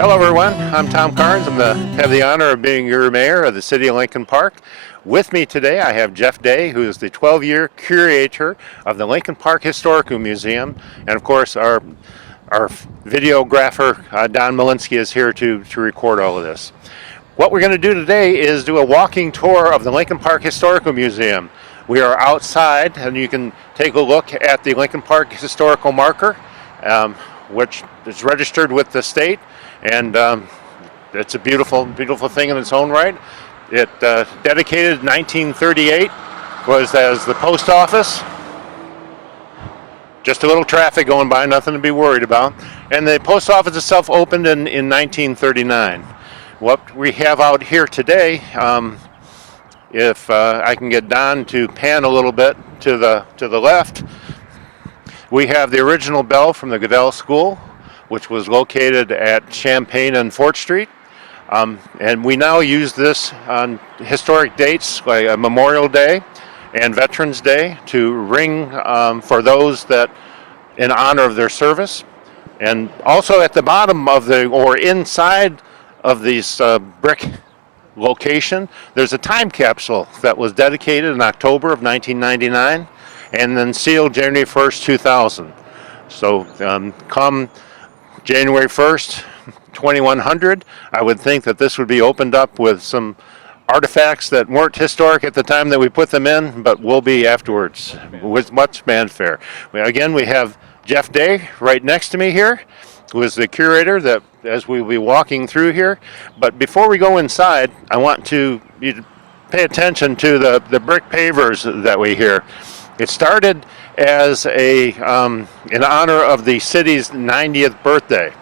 Hello everyone, I'm Tom Carnes. Have the honor of being your mayor of the city of Lincoln Park. With me today I have Jeff Day, who is the 12-year curator of the Lincoln Park Historical Museum, and of course our videographer Don Malinsky is here to record all of this. What we're going to do today is do a walking tour of the Lincoln Park Historical Museum. We are outside and you can take a look at the Lincoln Park Historical Marker, which is registered with the state, and it's a beautiful thing in its own right. It dedicated in 1938, was as the post office. Just a little traffic going by, nothing to be worried about. And the post office itself opened in 1939. What we have out here today, if I can get Don to pan a little bit to the left, we have the original bell from the Goodell School, which was located at Champaign and Fort Street. And we now use this on historic dates like Memorial Day and Veterans Day to ring for those that in honor of their service. And also at the bottom of inside of this brick location, there's a time capsule that was dedicated in October of 1999 and then sealed January 1st, 2000. So come January 1st, 2100, I would think that this would be opened up with some artifacts that weren't historic at the time that we put them in, but will be afterwards with much fanfare. Again, we have Jeff Day right next to me here, who is the curator that as we'll be walking through here. But before we go inside, I want you to pay attention to the brick pavers that we hear. It started as in honor of the city's 90th birthday.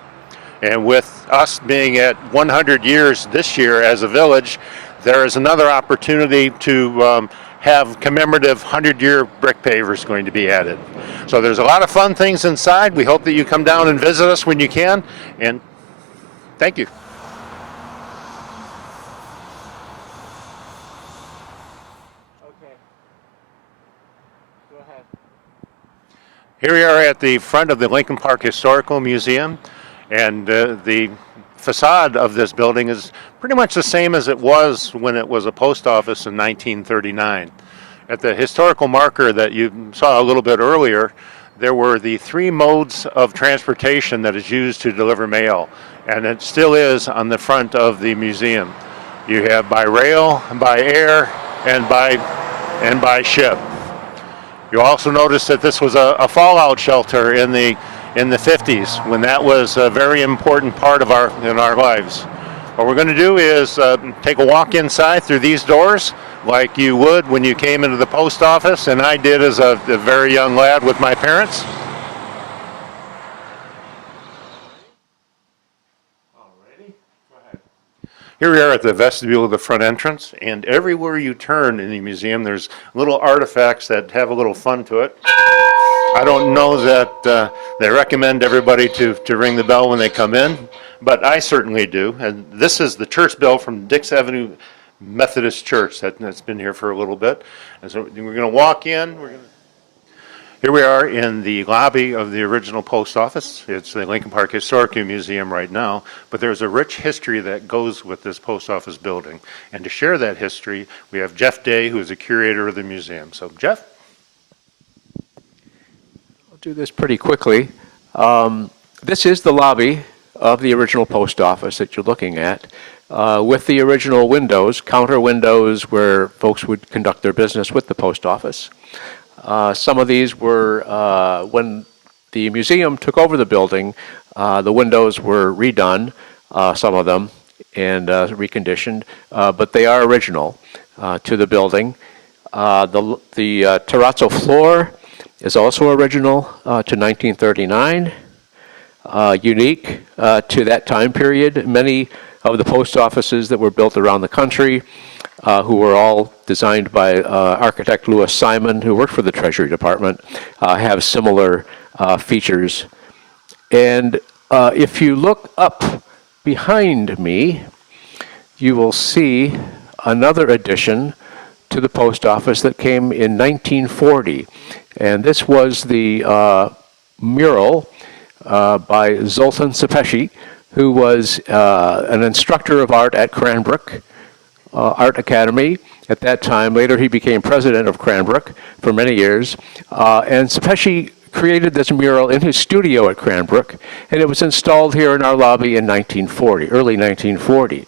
And with us being at 100 years this year as a village, there is another opportunity to have commemorative 100-year brick pavers going to be added. So there's a lot of fun things inside. We hope that you come down and visit us when you can. And thank you. Here we are at the front of the Lincoln Park Historical Museum, and the facade of this building is pretty much the same as it was when it was a post office in 1939. At the historical marker that you saw a little bit earlier, there were the three modes of transportation that is used to deliver mail, and it still is on the front of the museum. You have by rail, by air, and by ship. You also notice that this was a fallout shelter in the 50s, when that was a very important part of our lives. What we're going to do is take a walk inside through these doors like you would when you came into the post office, and I did as a very young lad with my parents. Here we are at the vestibule of the front entrance, and everywhere you turn in the museum there's little artifacts that have a little fun to it. I don't know that they recommend everybody to ring the bell when they come in, but I certainly do. And this is the church bell from Dix Avenue Methodist Church that's been here for a little bit. And so we're going to walk in. Here we are in the lobby of the original post office. It's the Lincoln Park Historical Museum right now, but there's a rich history that goes with this post office building. And to share that history, we have Jeff Day, who is the curator of the museum. So, Jeff? I'll do this pretty quickly. This is the lobby of the original post office that you're looking at, with the original windows, counter windows where folks would conduct their business with the post office. Some of these were, when the museum took over the building, the windows were redone, some of them, and reconditioned, but they are original to the building. The terrazzo floor is also original to 1939, unique to that time period. Many of the post offices that were built around the country, who were all designed by architect Louis Simon, who worked for the Treasury Department, have similar features. And if you look up behind me, you will see another addition to the post office that came in 1940. And this was the mural by Zoltan Sepeshi, who was an instructor of art at Cranbrook Art Academy at that time. Later, he became president of Cranbrook for many years. And Sepesci created this mural in his studio at Cranbrook, and it was installed here in our lobby in 1940, early 1940.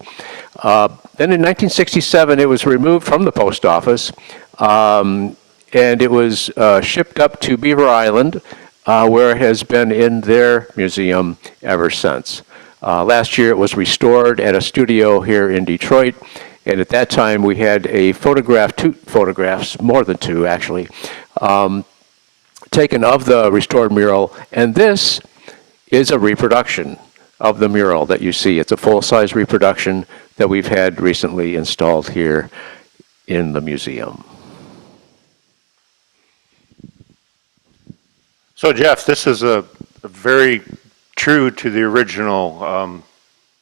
Then in 1967, it was removed from the post office, and it was shipped up to Beaver Island, where it has been in their museum ever since. Last year, it was restored at a studio here in Detroit, and at that time, we had two photographs, more than two actually, taken of the restored mural, and this is a reproduction of the mural that you see. It's a full-size reproduction that we've had recently installed here in the museum. So Jeff, this is a very true to the original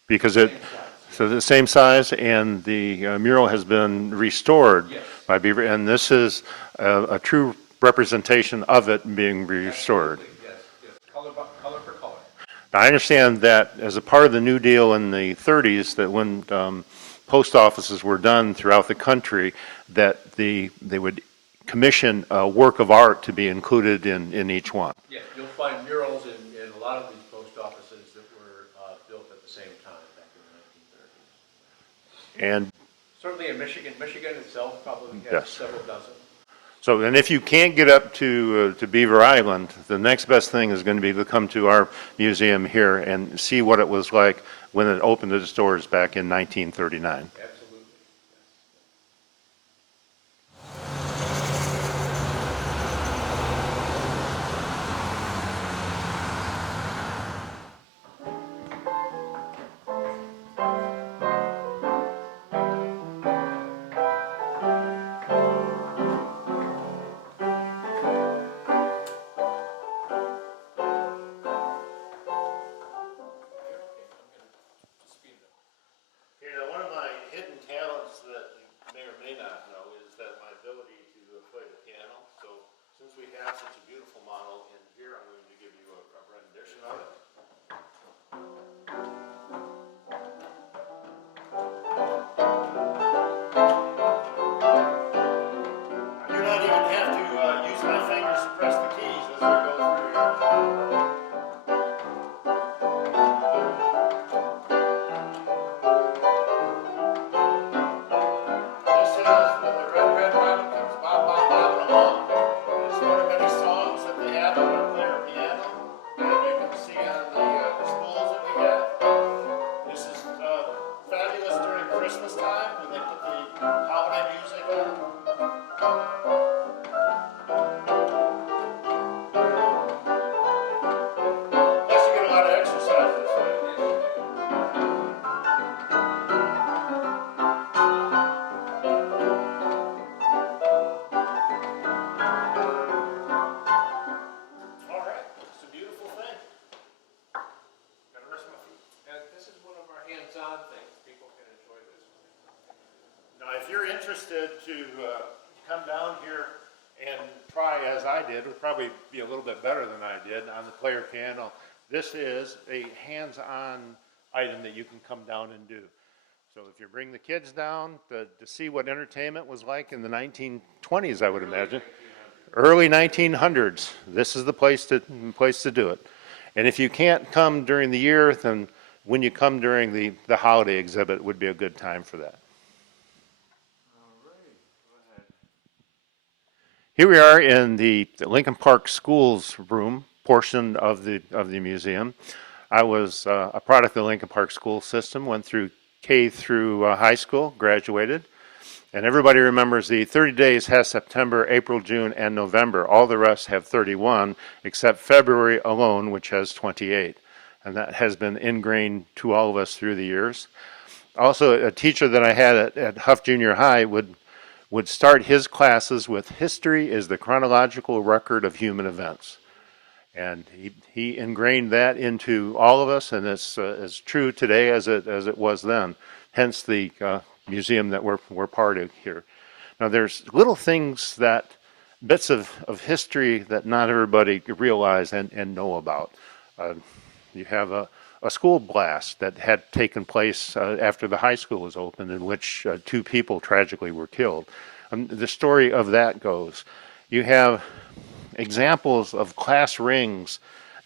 because so the same size, and the mural has been restored by Beaver, and this is a true representation of it being restored. Yes. Color for color. Now, I understand that as a part of the New Deal in the 30s, that when post offices were done throughout the country, that they would commission a work of art to be included in each one. Yes, you'll find murals in a lot of these post offices that were built at the same time back in the 1930s. And certainly in Michigan itself probably has yes. several dozen. So, and if you can't get up to Beaver Island, the next best thing is going to be to come to our museum here and see what it was like when it opened its doors back in 1939. Absolutely. If you're interested to come down here and try, as I did, would probably be a little bit better than I did on the player piano. This is a hands-on item that you can come down and do. So if you bring the kids down to see what entertainment was like in the 1920s, I would imagine, early 1900s, this is the place to do it. And if you can't come during the year, then when you come during the holiday exhibit would be a good time for that. Here we are in the Lincoln Park Schools room portion of the museum. I was a product of the Lincoln Park School system, went through K through high school, graduated, and everybody remembers the 30 days has September, April, June, and November. All the rest have 31, except February alone, which has 28, and that has been ingrained to all of us through the years. Also, a teacher that I had at Huff Junior High would start his classes with "History is the chronological record of human events." And he ingrained that into all of us, and it's as true today as it was then. Hence the museum that we're part of here. Now there's little things bits of history that not everybody realize and know about. You have a school blast that had taken place after the high school was opened, in which 2 people tragically were killed. The story of that goes, you have examples of class rings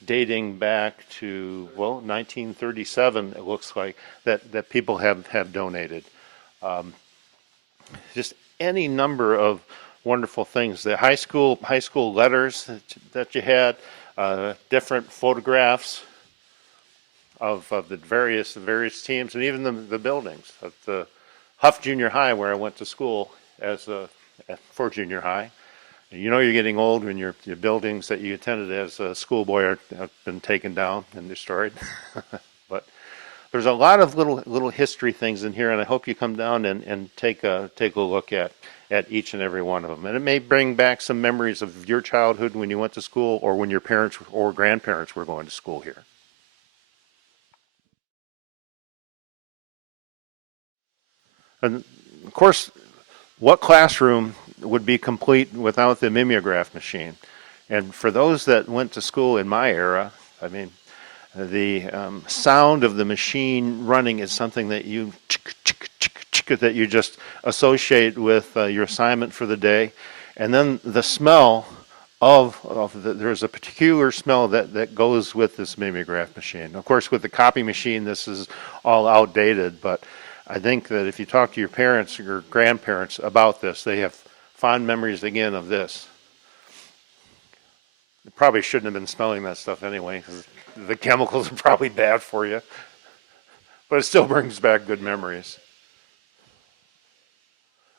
dating back to, well, 1937, it looks like, that people have donated. Just any number of wonderful things. The high school letters that you had, different photographs of the various teams, and even the buildings. At the Huff Junior High, where I went to school for junior high, you know you're getting old when your buildings that you attended as a schoolboy have been taken down and destroyed. But there's a lot of little history things in here, and I hope you come down and take a look at each and every one of them. And it may bring back some memories of your childhood when you went to school, or when your parents or grandparents were going to school here. And of course, what classroom would be complete without the mimeograph machine? And for those that went to school in my era, I mean, the sound of the machine running is something that you just associate with your assignment for the day. And then the smell there's a particular smell that goes with this mimeograph machine. Of course, with the copy machine, this is all outdated, but I think that if you talk to your parents or your grandparents about this, they have fond memories again of this. You probably shouldn't have been smelling that stuff anyway, because the chemicals are probably bad for you, but it still brings back good memories.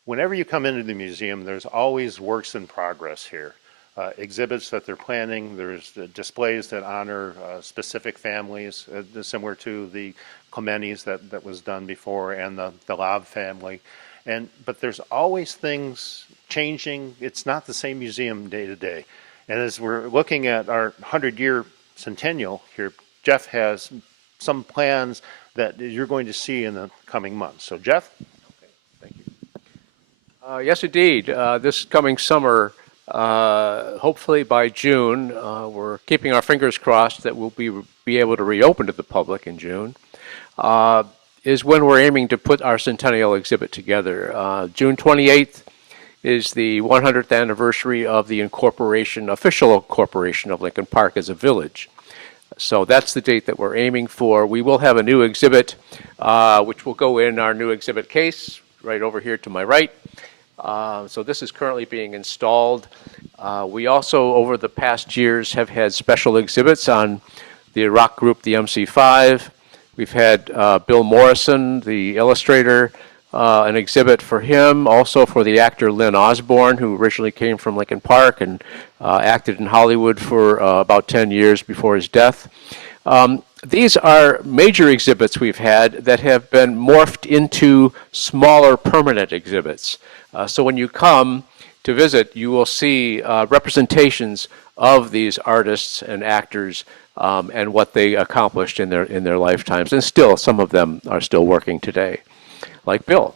Whenever you come into the museum, there's always works in progress here. Exhibits that they're planning, there's displays that honor specific families, similar to the Clementis that was done before, and the Lobb family. But there's always things changing. It's not the same museum day to day. And as we're looking at our 100-year centennial here, Jeff has some plans that you're going to see in the coming months. So Jeff? Okay, thank you. Yes, indeed. This coming summer, hopefully by June, we're keeping our fingers crossed that we'll be able to reopen to the public in June, is when we're aiming to put our centennial exhibit together. June 28th is the 100th anniversary of the official incorporation of Lincoln Park as a village. So that's the date that we're aiming for. We will have a new exhibit, which will go in our new exhibit case right over here to my right. So this is currently being installed. We also, over the past years, have had special exhibits on the rock group, the MC5. We've had Bill Morrison, the illustrator, an exhibit for him, also for the actor Lynn Osborne, who originally came from Lincoln Park and acted in Hollywood for about 10 years before his death. These are major exhibits we've had that have been morphed into smaller permanent exhibits. So when you come to visit, you will see representations of these artists and actors and what they accomplished in their lifetimes. And still, some of them are still working today, like Bill.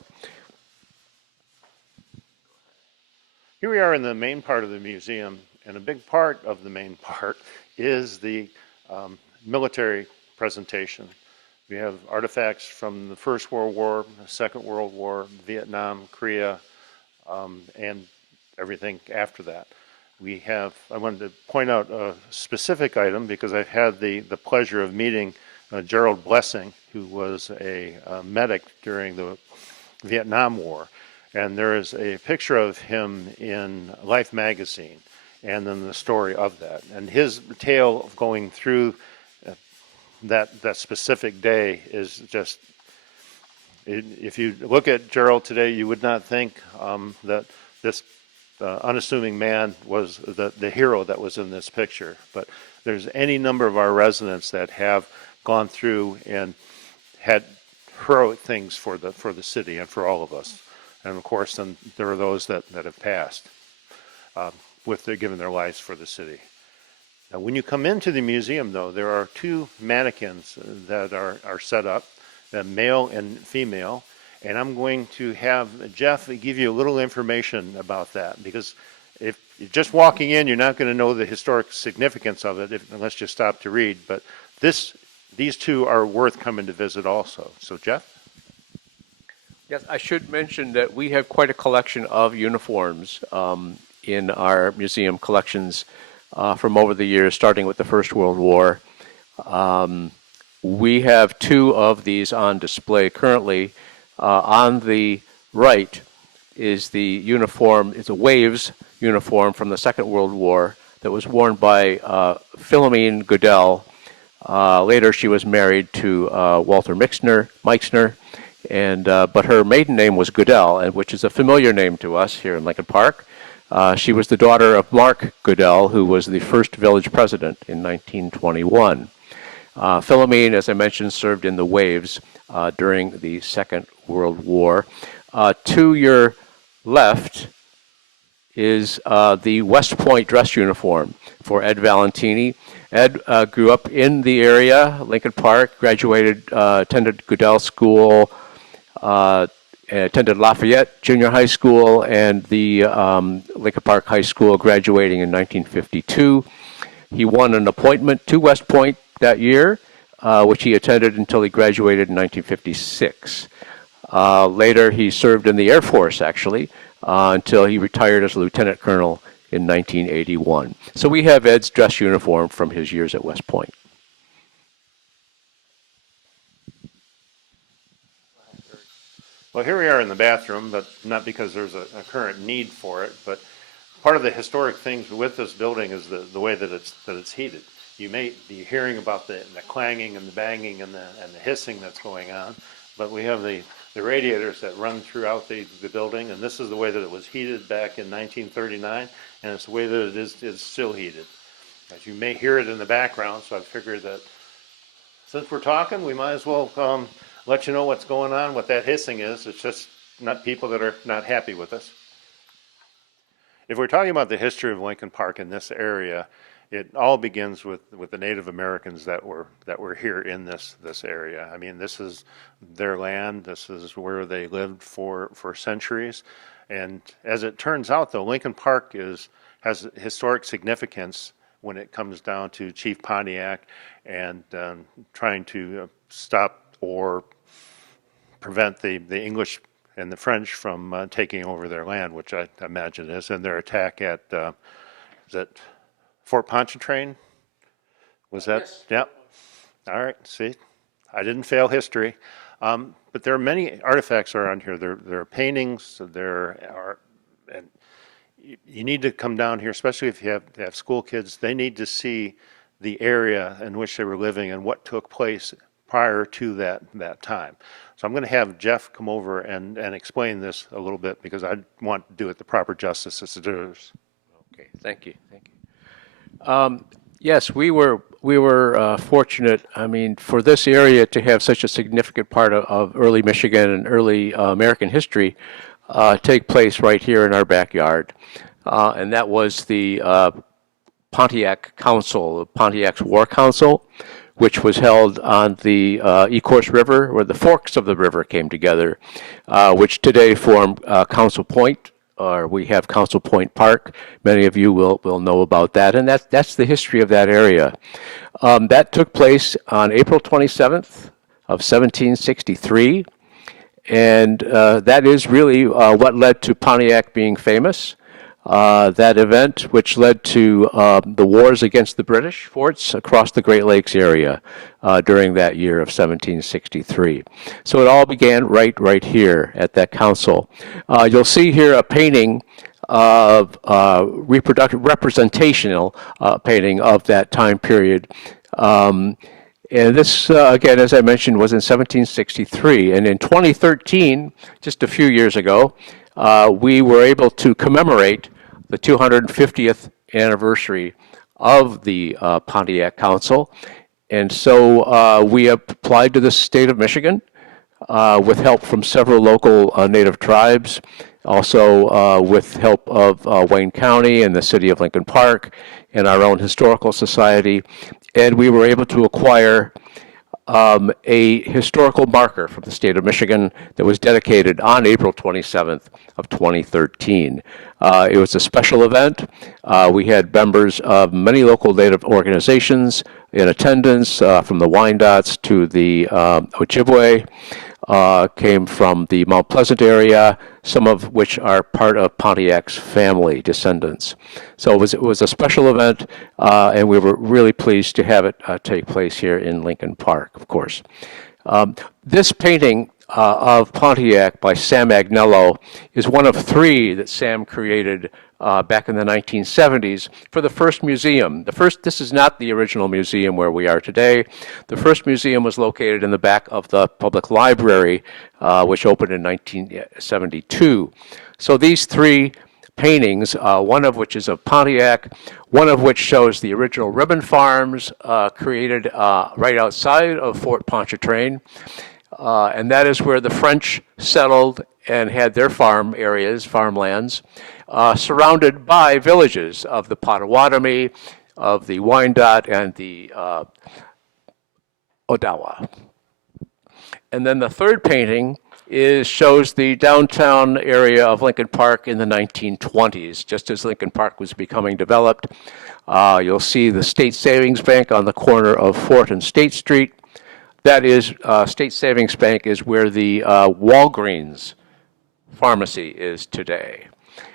Here we are in the main part of the museum, and a big part of the main part is the military presentation. We have artifacts from the First World War, the Second World War, Vietnam, Korea, and everything after that. I wanted to point out a specific item because I've had the pleasure of meeting Gerald Blessing, who was a medic during the Vietnam War. And there is a picture of him in Life magazine, and then the story of that. And his tale of going through that specific day is just, if you look at Gerald today, you would not think that this unassuming man was the hero that was in this picture. But there's any number of our residents that have gone through and had heroic things for the city and for all of us. And of course, then there are those that have passed given their lives for the city. Now, when you come into the museum, though, there are 2 mannequins that are set up, male and female, and I'm going to have Jeff give you a little information about that, because if you're just walking in, you're not going to know the historic significance of it unless you stop to read. But this these two are worth coming to visit also. So Jeff? Yes, I should mention that we have quite a collection of uniforms in our museum collections from over the years, starting with the First World War. We have two of these on display currently. On the right is the uniform, it's a Waves uniform from the Second World War that was worn by Philomene Goodell. Later she was married to Walter Meixner, and but her maiden name was Goodell, and which is a familiar name to us here in Lincoln Park. She was the daughter of Mark Goodell, who was the first village president in 1921. Philomene, as I mentioned, served in the Waves during the Second World War. To your left is the West Point dress uniform for Ed Valentini. Ed grew up in the area, Lincoln Park, graduated, attended Goodell School, attended Lafayette Junior High School and the Lincoln Park High School, graduating in 1952. He won an appointment to West Point that year, which he attended until he graduated in 1956. Later, he served in the Air Force, actually, until he retired as a lieutenant colonel in 1981. So we have Ed's dress uniform from his years at West Point. Well, here we are in the bathroom, but not because there's a current need for it, but part of the historic things with this building is the way that it's heated. You may be hearing about the clanging and the banging and the hissing that's going on, but we have the radiators that run throughout the building, and this is the way that it was heated back in 1939, and it's the way that it is still heated. As you may hear it in the background, so I figured that since we're talking, we might as well let you know what's going on, what that hissing is. It's just not people that are not happy with us. If we're talking about the history of Lincoln Park in this area, it all begins with the Native Americans that were here in this area. I mean, this is their land. This is where they lived for centuries. And as it turns out, though, Lincoln Park has historic significance when it comes down to Chief Pontiac and trying to stop or prevent the English and the French from taking over their land, which I imagine is, and their attack at, is it Fort Pontchartrain? Was that? Yes. Yep. All right, see, I didn't fail history. But there are many artifacts around here. There are paintings, there are, and you need to come down here, especially if you have school kids. They need to see the area in which they were living and what took place prior to that time. So I'm going to have Jeff come over and explain this a little bit because I want to do it the proper justice as it deserves. Okay, thank you. Yes, we were fortunate. I mean, for this area to have such a significant part of early Michigan and early American history take place right here in our backyard, and that was the Pontiac Council, Pontiac's War Council, which was held on the Ecorse River, where the forks of the river came together, which today form Council Point, or we have Council Point Park. Many of you will know about that, and that's the history of that area. That took place on April 27th of 1763, and that is really what led to Pontiac being famous. That event, which led to the wars against the British forts across the Great Lakes area during that year of 1763. So it all began right here at that council. You'll see here a painting of representational painting of that time period. And this, again, as I mentioned, was in 1763. And in 2013, just a few years ago, we were able to commemorate the 250th anniversary of the Pontiac Council. And so we applied to the state of Michigan with help from several local Native tribes, also with help of Wayne County and the city of Lincoln Park and our own historical society. And we were able to acquire a historical marker from the state of Michigan that was dedicated on April 27th of 2013. It was a special event. We had members of many local Native organizations in attendance, from the Wyandots to the Ojibwe, came from the Mount Pleasant area, some of which are part of Pontiac's family descendants. So it was a special event, and we were really pleased to have it take place here in Lincoln Park, of course. This painting of Pontiac by Sam Agnello is one of three that Sam created back in the 1970s for the first museum. This is not the original museum where we are today. The first museum was located in the back of the public library, which opened in 1972. So these three paintings, one of which is of Pontiac, one of which shows the original ribbon farms created right outside of Fort Pontchartrain, and that is where the French settled and had their farm areas, farmlands, surrounded by villages of the Potawatomi, of the Wyandotte, and the Odawa. And then the third painting shows the downtown area of Lincoln Park in the 1920s, just as Lincoln Park was becoming developed. You'll see the State Savings Bank on the corner of Fort and State Street. That is, State Savings Bank is where the Walgreens pharmacy is today.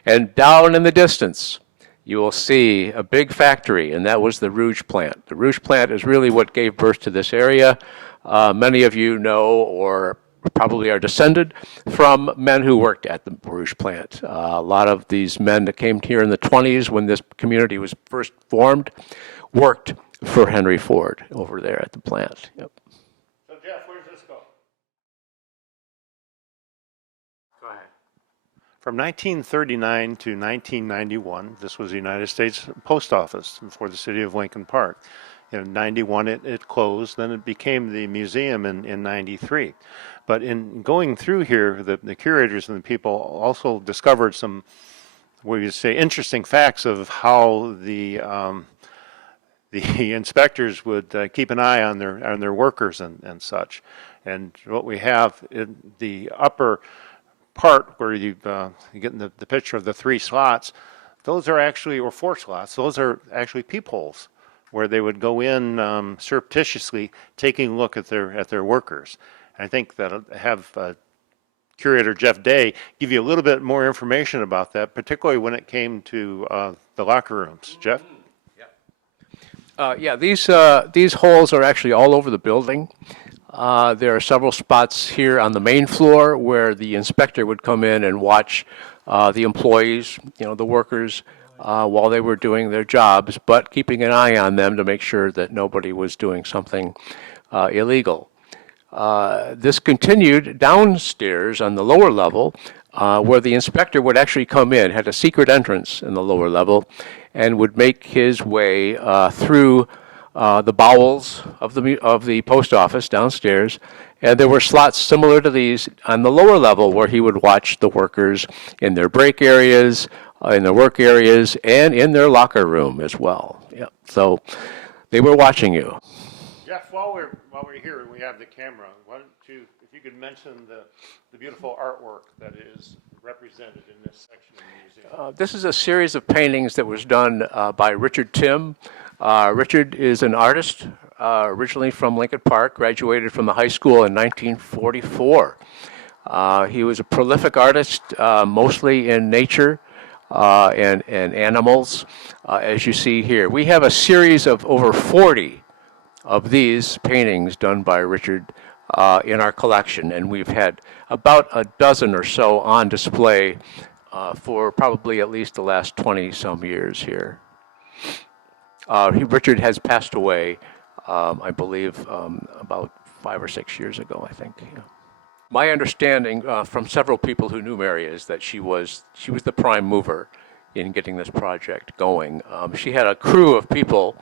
And down in the distance, you will see a big factory, and that was the Rouge plant. The Rouge plant is really what gave birth to this area. Many of you know or probably are descended from men who worked at the Rouge plant. A lot of these men that came here in the 20s when this community was first formed worked for Henry Ford over there at the plant. Yep. So Jeff, where's this go? Go ahead. From 1939 to 1991, this was the United States Post Office for the city of Lincoln Park. In 91, it closed. Then it became the museum in 93. But in going through here, the curators and the people also discovered some, what you say, interesting facts of how the inspectors would keep an eye on their workers and such. And what we have in the upper part where you get in the picture of the three slots, those are actually, or four slots, those are actually peepholes where they would go in surreptitiously taking a look at their workers. I think that have curator Jeff Day give you a little bit more information about that, particularly when it came to the locker rooms. Jeff? Yeah, these holes are actually all over the building. There are several spots here on the main floor where the inspector would come in and watch the employees, the workers, while they were doing their jobs, but keeping an eye on them to make sure that nobody was doing something illegal. This continued downstairs on the lower level, where the inspector would actually come in, had a secret entrance in the lower level, and would make his way through the bowels of the post office downstairs. And there were slots similar to these on the lower level where he would watch the workers in their break areas, in their work areas, and in their locker room as well. Yeah. So they were watching you. Jeff, while we're here and we have the camera, why don't you, if you could mention the beautiful artwork that is represented in this section of the museum. This is a series of paintings that was done by Richard Tim. Richard is an artist, originally from Lincoln Park, graduated from the high school in 1944. He was a prolific artist, mostly in nature and animals, as you see here. We have a series of over 40 of these paintings done by Richard in our collection, and we've had about a dozen or so on display for probably at least the last 20-some years here. Richard has passed away, I believe, about 5 or 6 years ago, I think. Yeah. My understanding from several people who knew Mary is that she was the prime mover in getting this project going. She had a crew of people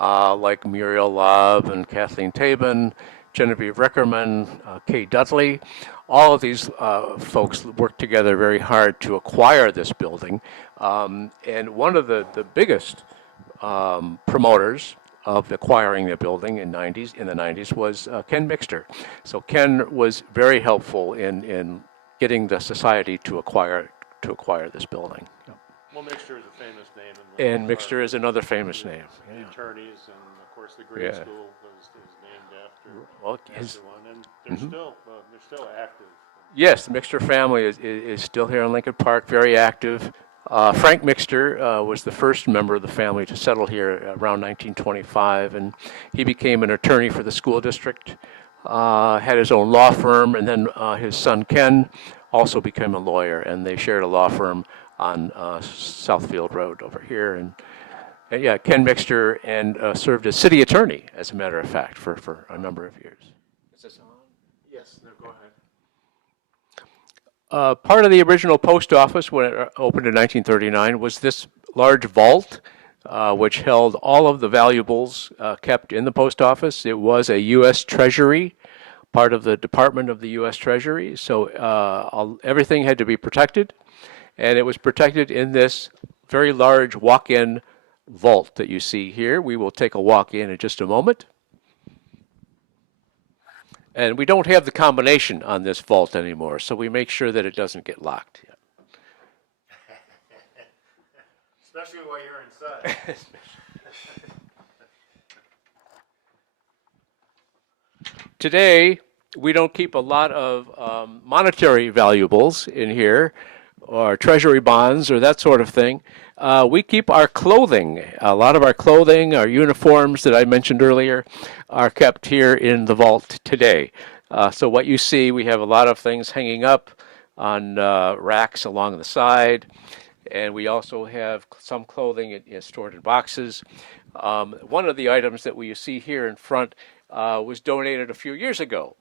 like Muriel Love and Kathleen Tabin, Genevieve Reckerman, Kay Dudley. All of these folks worked together very hard to acquire this building. And one of the biggest promoters of acquiring the building in the 90s was Ken Mixter. So Ken was very helpful in getting the society to acquire this building. Well, Mixter is a famous name. And Mixter is another famous name. The Yeah. attorneys, and of course the grade Yeah. school is named after, Well, after one, and they're still active. Yes, the Mixter family is still here in Lincoln Park, very active. Frank Mixter was the first member of the family to settle here around 1925, and he became an attorney for the school district, had his own law firm, and then his son Ken also became a lawyer, and they shared a law firm on Southfield Road over here. And yeah, Ken Mixter and served as city attorney, as a matter of fact, for a number of years. Is this on? Yes, no, go ahead. Part of the original post office, when it opened in 1939, was this large vault, which held all of the valuables kept in the post office. It was a U.S. Treasury, part of the Department of the U.S. Treasury, so everything had to be protected, and it was protected in this very large walk-in vault that you see here. We will take a walk in just a moment. And we don't have the combination on this vault anymore, so we make sure that it doesn't get locked. Especially while you're inside. Today, we don't keep a lot of monetary valuables in here, or treasury bonds, or that sort of thing. We keep our clothing. A lot of our clothing, our uniforms that I mentioned earlier, are kept here in the vault today. So what you see, we have a lot of things hanging up on racks along the side, and we also have some clothing stored in boxes. One of the items that we see here in front was donated a few years ago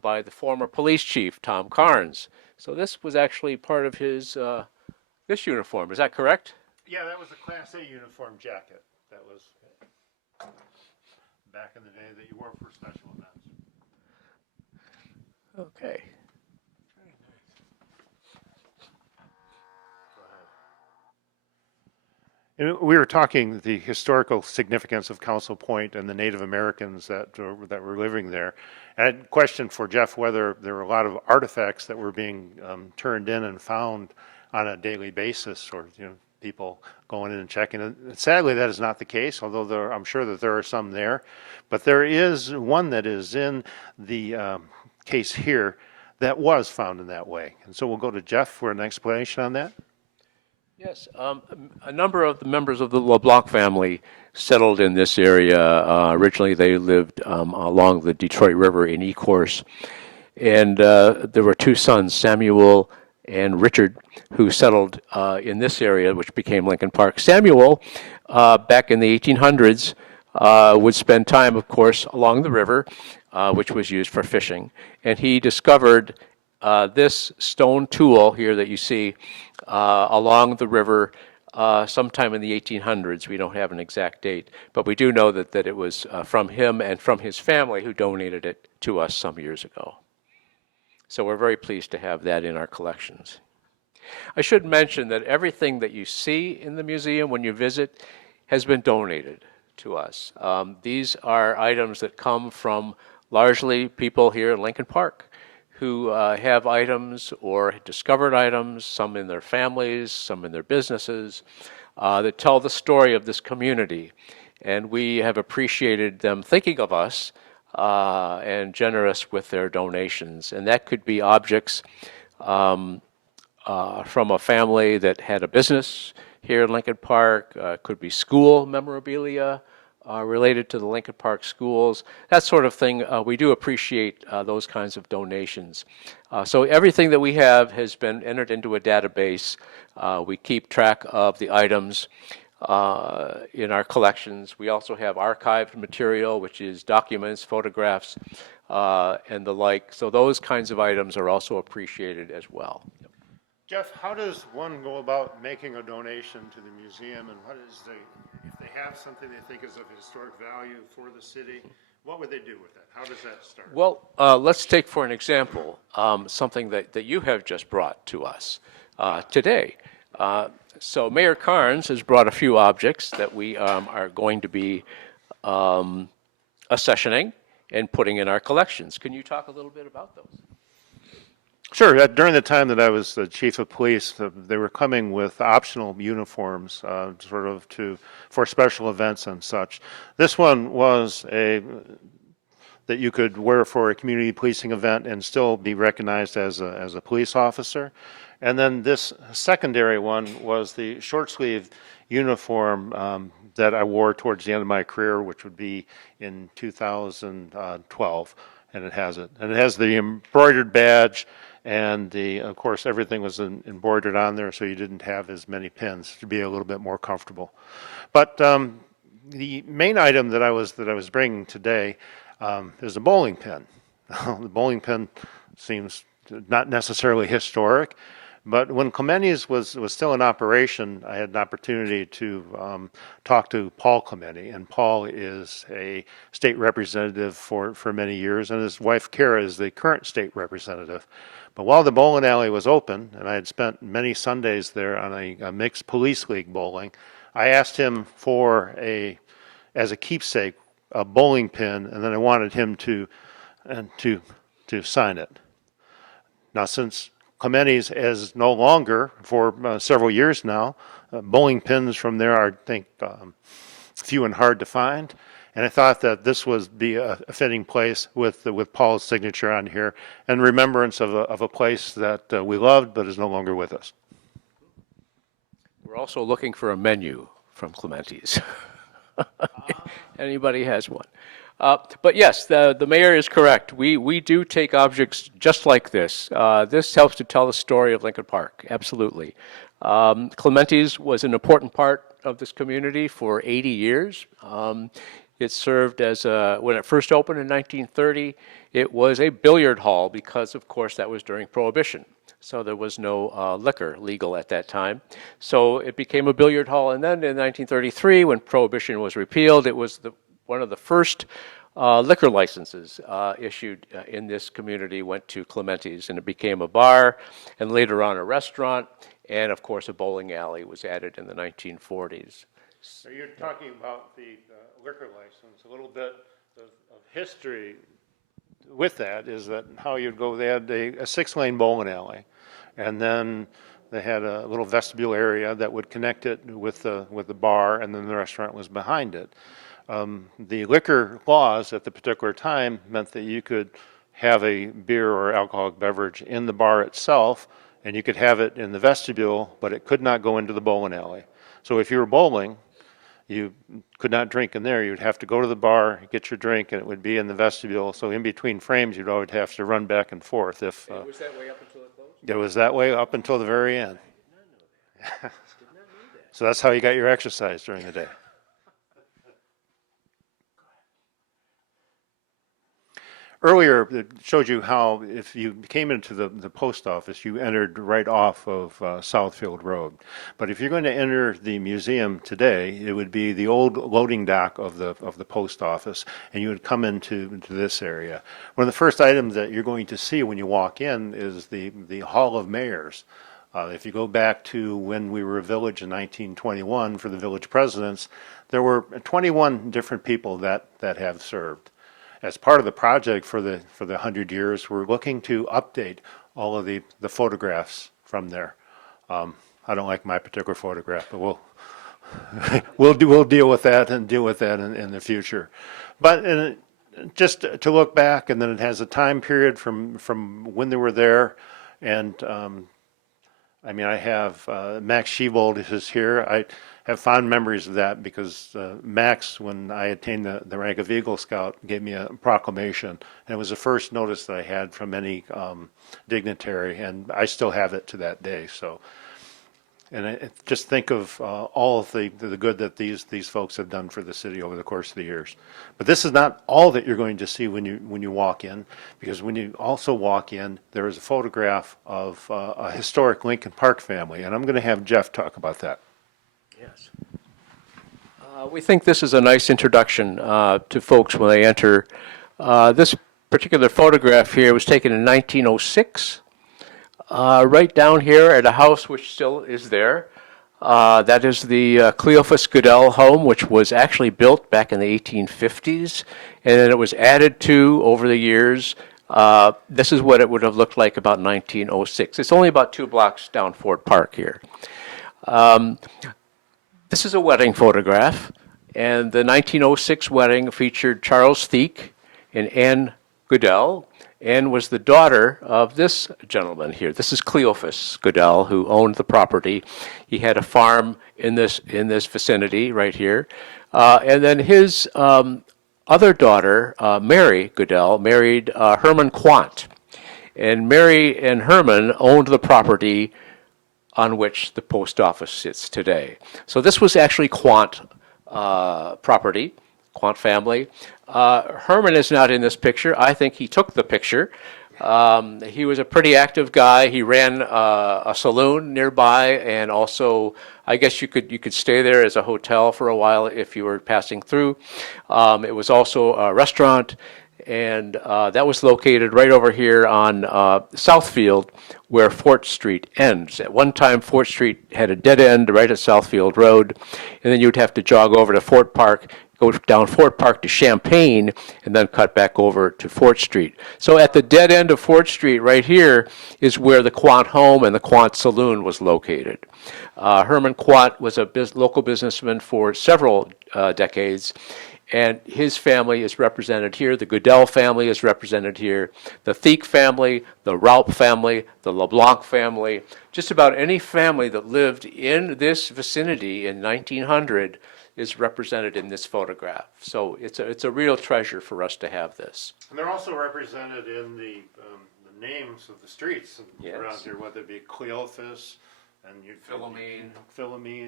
by the former police chief, Tom Carnes. So this was actually part of his this uniform. Is that correct? Yeah, that was a Class A uniform jacket. That was back in the day that you wore for special events. Okay. And we were talking the historical significance of Council Point and the Native Americans that were living there. I had a question for Jeff whether there were a lot of artifacts that were being turned in and found on a daily basis, or people going in and checking. And sadly, that is not the case, although I'm sure that there are some there. But there is one that is in the case here that was found in that way. And so we'll go to Jeff for an explanation on that. Yes, a number of the members of the LeBlanc family settled in this area. Originally, they lived along the Detroit River in Ecorse. And there were two sons, Samuel and Richard, who settled in this area, which became Lincoln Park. Samuel, back in the 1800s, would spend time, of course, along the river, which was used for fishing. And he discovered this stone tool here that you see along the river sometime in the 1800s. We don't have an exact date, but we do know that it was from him and from his family, who donated it to us some years ago. So we're very pleased to have that in our collections. I should mention that everything that you see in the museum when you visit has been donated to us. These are items that come from largely people here in Lincoln Park who have items or discovered items, some in their families, some in their businesses, that tell the story of this community. And we have appreciated them thinking of us and generous with their donations. And that could be objects from a family that had a business here in Lincoln Park, could be school memorabilia, related to the Lincoln Park schools, that sort of thing. We do appreciate those kinds of donations. So everything that we have has been entered into a database. We keep track of the items in our collections. We also have archived material, which is documents, photographs, and the like. So those kinds of items are also appreciated as well. Jeff, how does one go about making a donation to the museum, and what is if they have something they think is of historic value for the city, what would they do with that? How does that start? Well, let's take for an example something that you have just brought to us today. So Mayor Carnes has brought a few objects that we are going to be accessioning and putting in our collections. Can you talk a little bit about those? Sure. During the time that I was the chief of police, they were coming with optional uniforms, sort of for special events and such. This one was that you could wear for a community policing event and still be recognized as a police officer. And then this secondary one was the short sleeve uniform that I wore towards the end of my career, which would be in 2012. And it has it. And it has the embroidered badge, and of course, everything was embroidered on there, so you didn't have as many pins to be a little bit more comfortable. But the main item that I was bringing today is a bowling pin. The bowling pin seems not necessarily historic, but when Clementi's was still in operation, I had an opportunity to talk to Paul Clementi, and Paul is a state representative for many years, and his wife Kara is the current state representative. But while the bowling alley was open, and I had spent many Sundays there on a mixed police league bowling, I asked him as a keepsake, a bowling pin, and then I wanted him to sign it. Now, since Clementi's is no longer for several years now, bowling pins from there are, I think, few and hard to find. And I thought that this would be a fitting place with Paul's signature on here, and remembrance of a place that we loved but is no longer with us. We're also looking for a menu from Clementi's. Anybody has one. But yes, the mayor is correct. We do take objects just like this. This helps to tell the story of Lincoln Park, absolutely. Clementi's was an important part of this community for 80 years. It served as when it first opened in 1930, it was a billiard hall because, of course, that was during Prohibition. So there was no liquor legal at that time. So it became a billiard hall. And then in 1933, when Prohibition was repealed, it was one of the first liquor licenses issued in this community went to Clementi's, and it became a bar, and later on a restaurant, and of course a bowling alley was added in the 1940s. So you're talking about the liquor license. A little bit of history with that is that how you'd go, they had a 6-lane bowling alley, and then they had a little vestibule area that would connect it with the bar, and then the restaurant was behind it. The liquor laws at the particular time meant that you could have a beer or alcoholic beverage in the bar itself, and you could have it in the vestibule, but it could not go into the bowling alley. So if you were bowling, you could not drink in there. You'd have to go to the bar, get your drink, and it would be in the vestibule. So in between frames, you'd always have to run back and forth. If was that way up until it closed? it was that way up until the very end. I did not know that. So that's how you got your exercise during the day. Earlier, it showed you how if you came into the post office, you entered right off of Southfield Road. But if you're going to enter the museum today, it would be the old loading dock of the post office, and you would come into this area. One of the first items that you're going to see when you walk in is the Hall of Mayors. If you go back to when we were a village in 1921 for the village presidents, there were 21 different people that have served. As part of the project for the 100 years, we're looking to update all of the photographs from there. I don't like my particular photograph, but we'll deal with that and deal with that in the future. But just to look back, and then it has a time period from when they were there, and I mean, I have Max Shebold is here. I have fond memories of that because Max, when I attained the rank of Eagle Scout, gave me a proclamation, and it was the first notice that I had from any dignitary, and I still have it to that day. So, and I just think of all of the good that these folks have done for the city over the course of the years. But this is not all that you're going to see when you walk in, because when you also walk in, there is a photograph of a historic Lincoln Park family, and I'm going to have Jeff talk about that. Yes. We think this is a nice introduction to folks when they enter. This particular photograph here was taken in 1906, right down here at a house which still is there. That is the Cleophas Goodell home, which was actually built back in the 1850s, and then it was added to over the years. This is what it would have looked like about 1906. It's only about 2 blocks down Fort Park here. This is a wedding photograph, and the 1906 wedding featured Charles Thieck and Anne Goodell. Anne was the daughter of this gentleman here. This is Cleophas Goodell, who owned the property. He had a farm in this vicinity right here. And then his other daughter, Mary Goodell, married Herman Quant. And Mary and Herman owned the property on which the post office sits today. So this was actually Quant property, Quant family. Herman is not in this picture. I think he took the picture. He was a pretty active guy. He ran a saloon nearby, and also, I guess you could stay there as a hotel for a while if you were passing through. It was also a restaurant, and that was located right over here on Southfield, where Fort Street ends. At one time, Fort Street had a dead end right at Southfield Road, and then you'd have to jog over to Fort Park, go down Fort Park to Champaign, and then cut back over to Fort Street. So at the dead end of Fort Street right here is where the Quant home and the Quant saloon was located. Herman Quant was a local businessman for several decades, and his family is represented here. The Goodell family is represented here. The Thieck family, the Raup family, the LeBlanc family, just about any family that lived in this vicinity in 1900 is represented in this photograph. So it's a real treasure for us to have this. And they're also represented in the names of the streets around here, whether it be Cleophas and Philomene,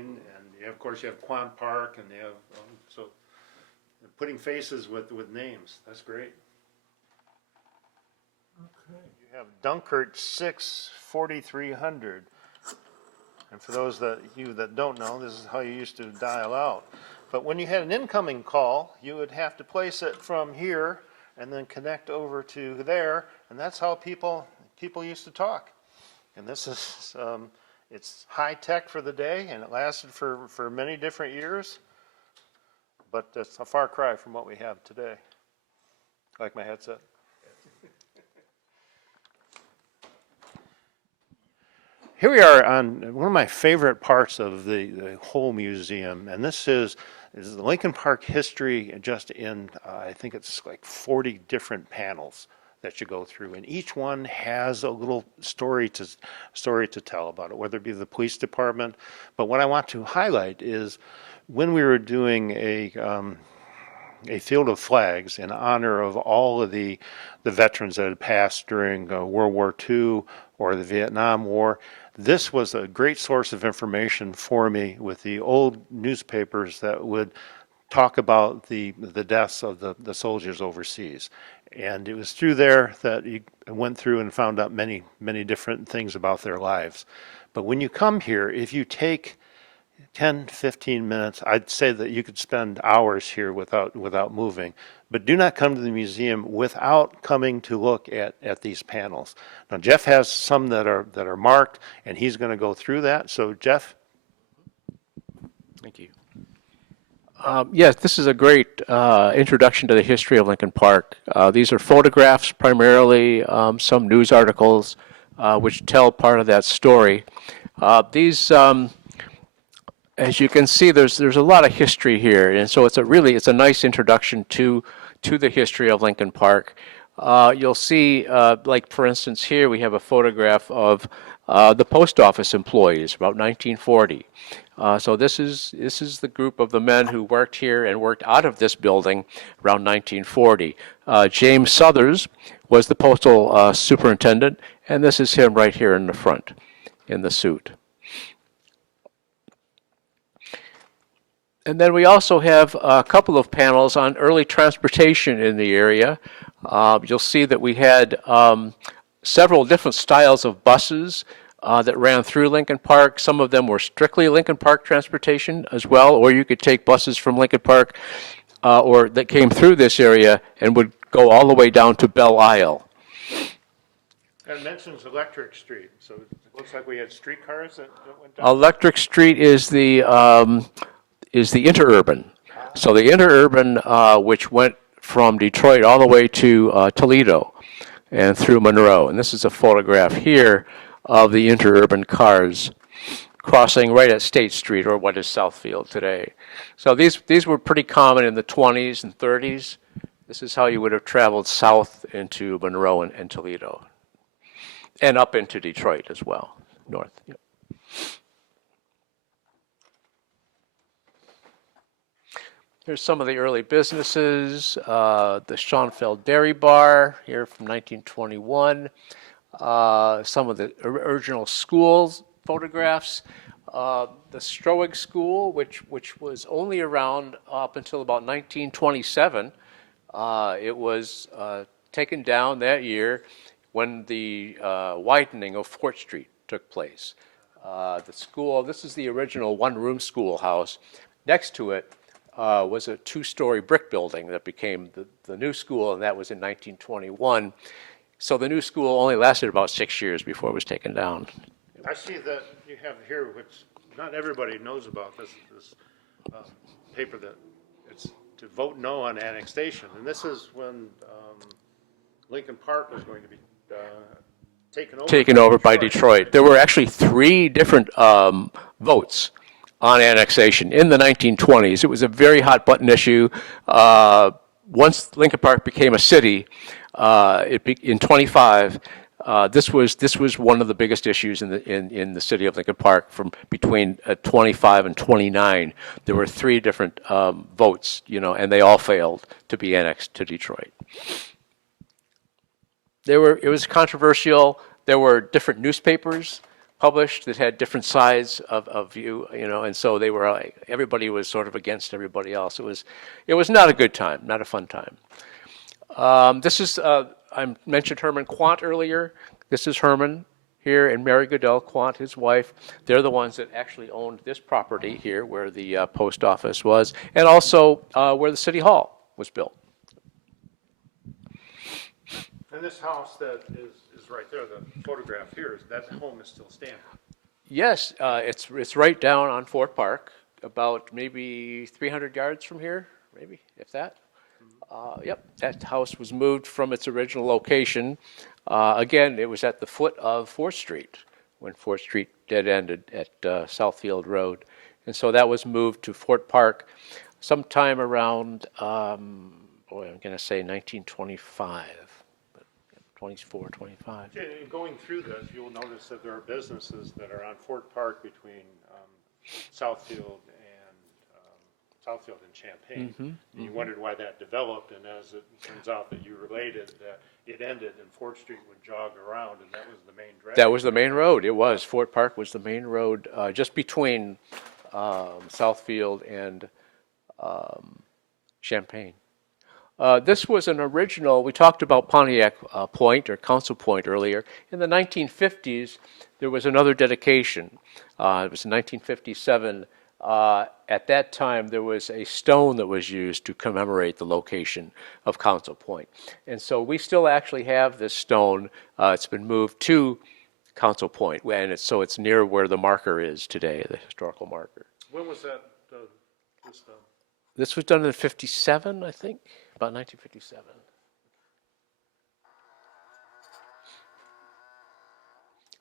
and of course you have Quant Park, and you have so putting faces with names. That's great. Okay. You have Dunkirk 6 4300. And for those that don't know, this is how you used to dial out. But when you had an incoming call, you would have to place it from here and then connect over to there, and that's how people used to talk. And this is it's high tech for the day, and it lasted for many different years. But it's a far cry from what we have today. I like my headset. Here we are on one of my favorite parts of the whole museum, and this is the Lincoln Park history just in, I think it's like 40 different panels that you go through, and each one has a little story to tell about it, whether it be the police department. But what I want to highlight is when we were doing a field of flags in honor of all of the veterans that had passed during World War II or the Vietnam War. This was a great source of information for me with the old newspapers that would talk about the deaths of the soldiers overseas. And it was through there that you went through and found out many, many different things about their lives. But when you come here, if you take 10, 15 minutes, I'd say that you could spend hours here without moving. But do not come to the museum without coming to look at these panels. Now, Jeff has some that are marked, and he's going to go through that. So, Jeff? Thank you. Yes, this is a great introduction to the history of Lincoln Park. These are photographs primarily, some news articles which tell part of that story. These as you can see, there's a lot of history here, and so it's a nice introduction to the history of Lincoln Park. You'll see, like for instance, here we have a photograph of the post office employees about 1940. So this is the group of the men who worked here and worked out of this building around 1940. James Southers was the postal superintendent, and this is him right here in the front, in the suit. And then we also have a couple of panels on early transportation in the area. You'll see that we had several different styles of buses that ran through Lincoln Park. Some of them were strictly Lincoln Park transportation as well, or you could take buses from Lincoln Park or that came through this area and would go all the way down to Belle Isle. And it mentions Electric Street, so it looks like we had streetcars that went down. Electric Street is the interurban. So the interurban, which went from Detroit all the way to Toledo and through Monroe. And this is a photograph here of the interurban cars crossing right at State Street, or what is Southfield today. So these were pretty common in the 20s and 30s. This is how you would have traveled south into Monroe and Toledo, and up into Detroit as well, north. Yep. Here's some of the early businesses. The Schoenfeld Dairy Bar here from 1921. Some of the original schools photographs. The Stroig School, which was only around up until about 1927. It was taken down that year when the widening of Fort Street took place. The school, this is the original one-room schoolhouse. Next to it was a two-story brick building that became the new school, and that was in 1921. So the new school only lasted about 6 years before it was taken down. I see that you have here, which not everybody knows about, this paper that it's to vote no on annexation. And this is when Lincoln Park was going to be taken over by Detroit. There were actually 3 different votes on annexation in the 1920s. It was a very hot button issue. Once Lincoln Park became a city, in 25, this was one of the biggest issues in the city of Lincoln Park. From between 25 and 29, there were 3 different votes, and they all failed to be annexed to Detroit. It was controversial. There were different newspapers published that had different sides of view, and so they were everybody was sort of against everybody else. It was not a good time, not a fun time. This is I mentioned Herman Quant earlier. This is Herman here, and Mary Goodell Quant, his wife. They're the ones that actually owned this property here, where the post office was, and also where the city hall was built. And this house that is right there, the photograph here, that home is still standing. Yes, it's right down on Fort Park, about maybe 300 yards from here, maybe, if that. Yep, that house was moved from its original location. Again, it was at the foot of 4th Street, when 4th Street dead-ended at Southfield Road. And so that was moved to Fort Park sometime around, I'm going to say 1925. 24, 25. Going through this, you'll notice that there are businesses that are on Fort Park between Southfield and Champaign. And you wondered why that developed, and as it turns out that you related that it ended and 4th Street would jog around, and that was the main drag. That was the main road. It was. Fort Park was the main road just between Southfield and Champaign. This was an original, we talked about Pontiac Point or Council Point earlier. In the 1950s, there was another dedication. It was in 1957. At that time, there was a stone that was used to commemorate the location of Council Point. And so we still actually have this stone. It's been moved to Council Point, and it's near where the marker is today, the historical marker. When was that this done? This was done in 57, I think, about 1957.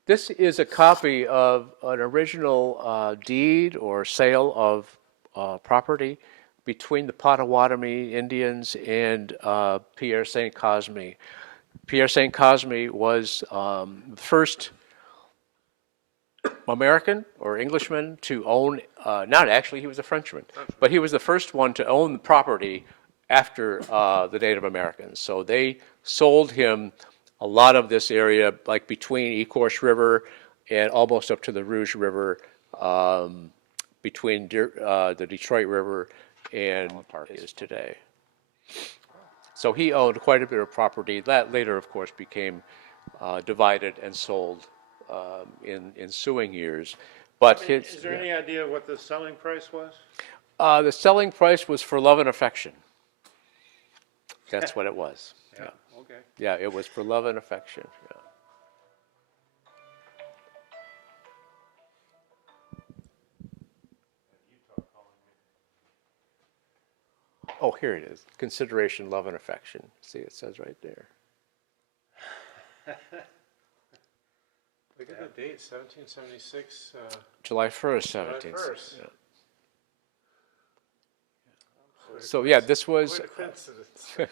This is a copy of an original deed or sale of property between the Potawatomi Indians and Pierre St Cosmi. Pierre St Cosmi was the first American or Englishman to own, not actually, he was a Frenchman, but he was the first one to own the property after the Native Americans. So they sold him a lot of this area, like between Ecorse River and almost up to the Rouge River, between the Detroit River and Park is today. So he owned quite a bit of property. That later, of course, became divided and sold in ensuing years. But is there any idea what the selling price was? The selling price was for love and affection. That's what it was. Yeah. Okay. Yeah, it was for love and affection. Yeah. Oh, here it is. Consideration, love, and affection. See, it says right there. Look at the date, 1776. July 1st, July 17th. 1st. Yeah. So yeah, this was. Quite a coincidence. Was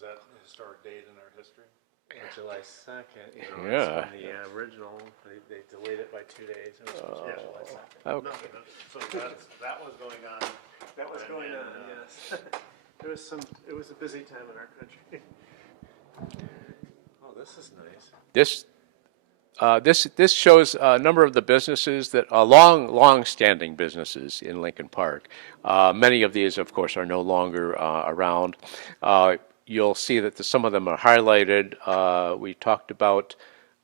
that a historic date in our history? July 2nd, you know, Yeah. that's when the original, they delayed it by 2 days. It was supposed to be July 2nd. Okay. So that was going on. That was And going then, on, yes. It was a busy time in our country. Oh, this is nice. This shows a number of the businesses that are long-standing businesses in Lincoln Park. Many of these, of course, are no longer around. You'll see that some of them are highlighted. We talked about,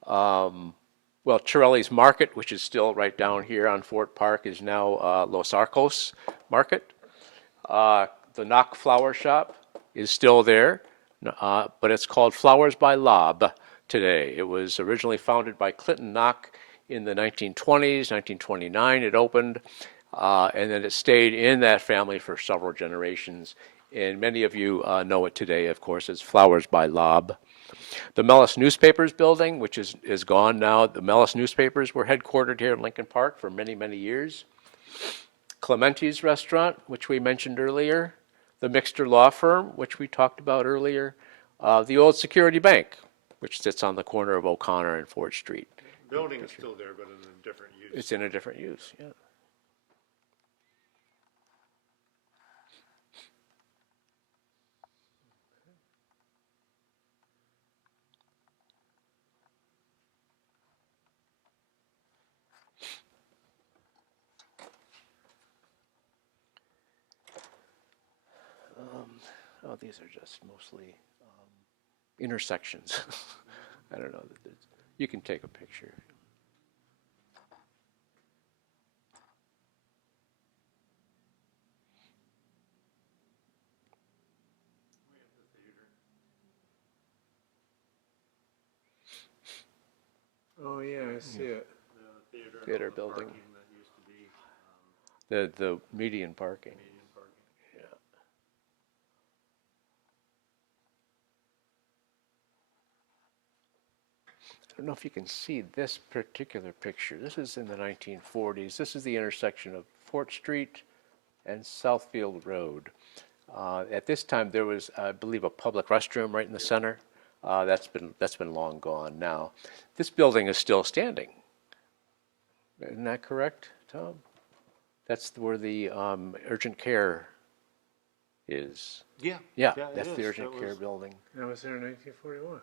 Chiarelli's Market, which is still right down here on Fort Park, is now Los Arcos Market. The Knock Flower Shop is still there, but it's called Flowers by Lob today. It was originally founded by Clinton Knock in the 1920s, 1929 it opened, and then it stayed in that family for several generations. And many of you know it today, of course, as Flowers by Lob. The Mellis Newspapers building, which is gone now. The Mellis Newspapers were headquartered here in Lincoln Park for many, many years. Clementi's Restaurant, which we mentioned earlier. The Mixter Law Firm, which we talked about earlier. The old Security Bank, which sits on the corner of O'Connor and Fort Street. Building is still there, but in a different use. It's in a different use, yeah. These are just mostly intersections. I don't know. You can take a picture. Oh, yeah, I see it. Theater building. That used to be The median parking. median parking. Yeah. I don't know if you can see this particular picture. This is in the 1940s. This is the intersection of Fort Street and Southfield Road. At this time, there was, I believe, a public restroom right in the center. That's been long gone now. This building is still standing. Isn't that correct, Tom? That's where the urgent care is. Yeah. Yeah, Yeah, it that's the is. urgent That care was- building. That was there in 1941.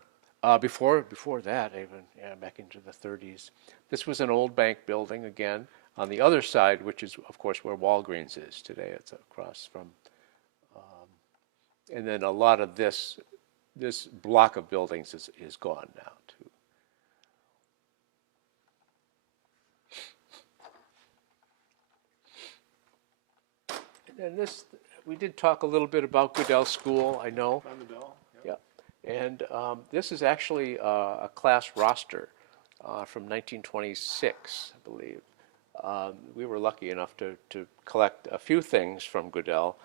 Before that, even, yeah, back into the 30s. This was an old bank building again. On the other side, which is, of course, where Walgreens is today. It's across from, and then a lot of this block of buildings is gone now too. And this, we did talk a little bit about Goodell School, I know. On the bell. Yeah, and this is actually a class roster from 1926, I believe. We were lucky enough to collect a few things from Goodell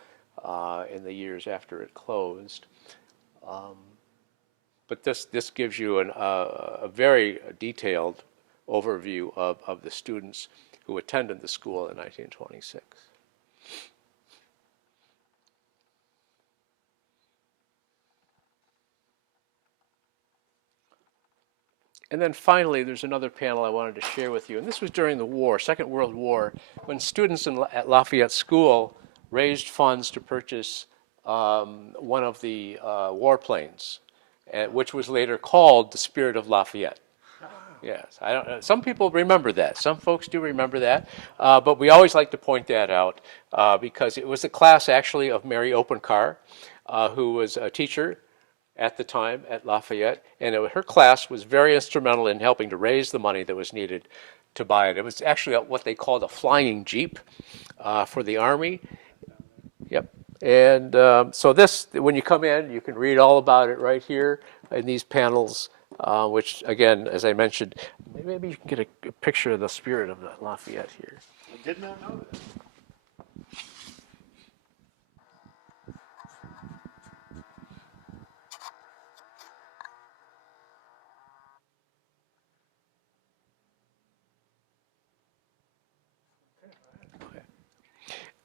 in the years after it closed. But this gives you a very detailed overview of the students who attended the school in 1926. And then finally, there's another panel I wanted to share with you. And this was during the war, Second World War, when students at Lafayette School raised funds to purchase one of the warplanes, which was later called the Spirit of Lafayette. Yes, I don't. Some people remember that. Some folks do remember that, but we always like to point that out because it was a class actually of Mary Openkar, who was a teacher at the time at Lafayette, and her class was very instrumental in helping to raise the money that was needed to buy it. It was actually what they called a flying jeep for the Army. Yep. And so this, when you come in, you can read all about it right here in these panels, which, again, as I mentioned, maybe you can get a picture of the spirit of the Lafayette here. I did not know that.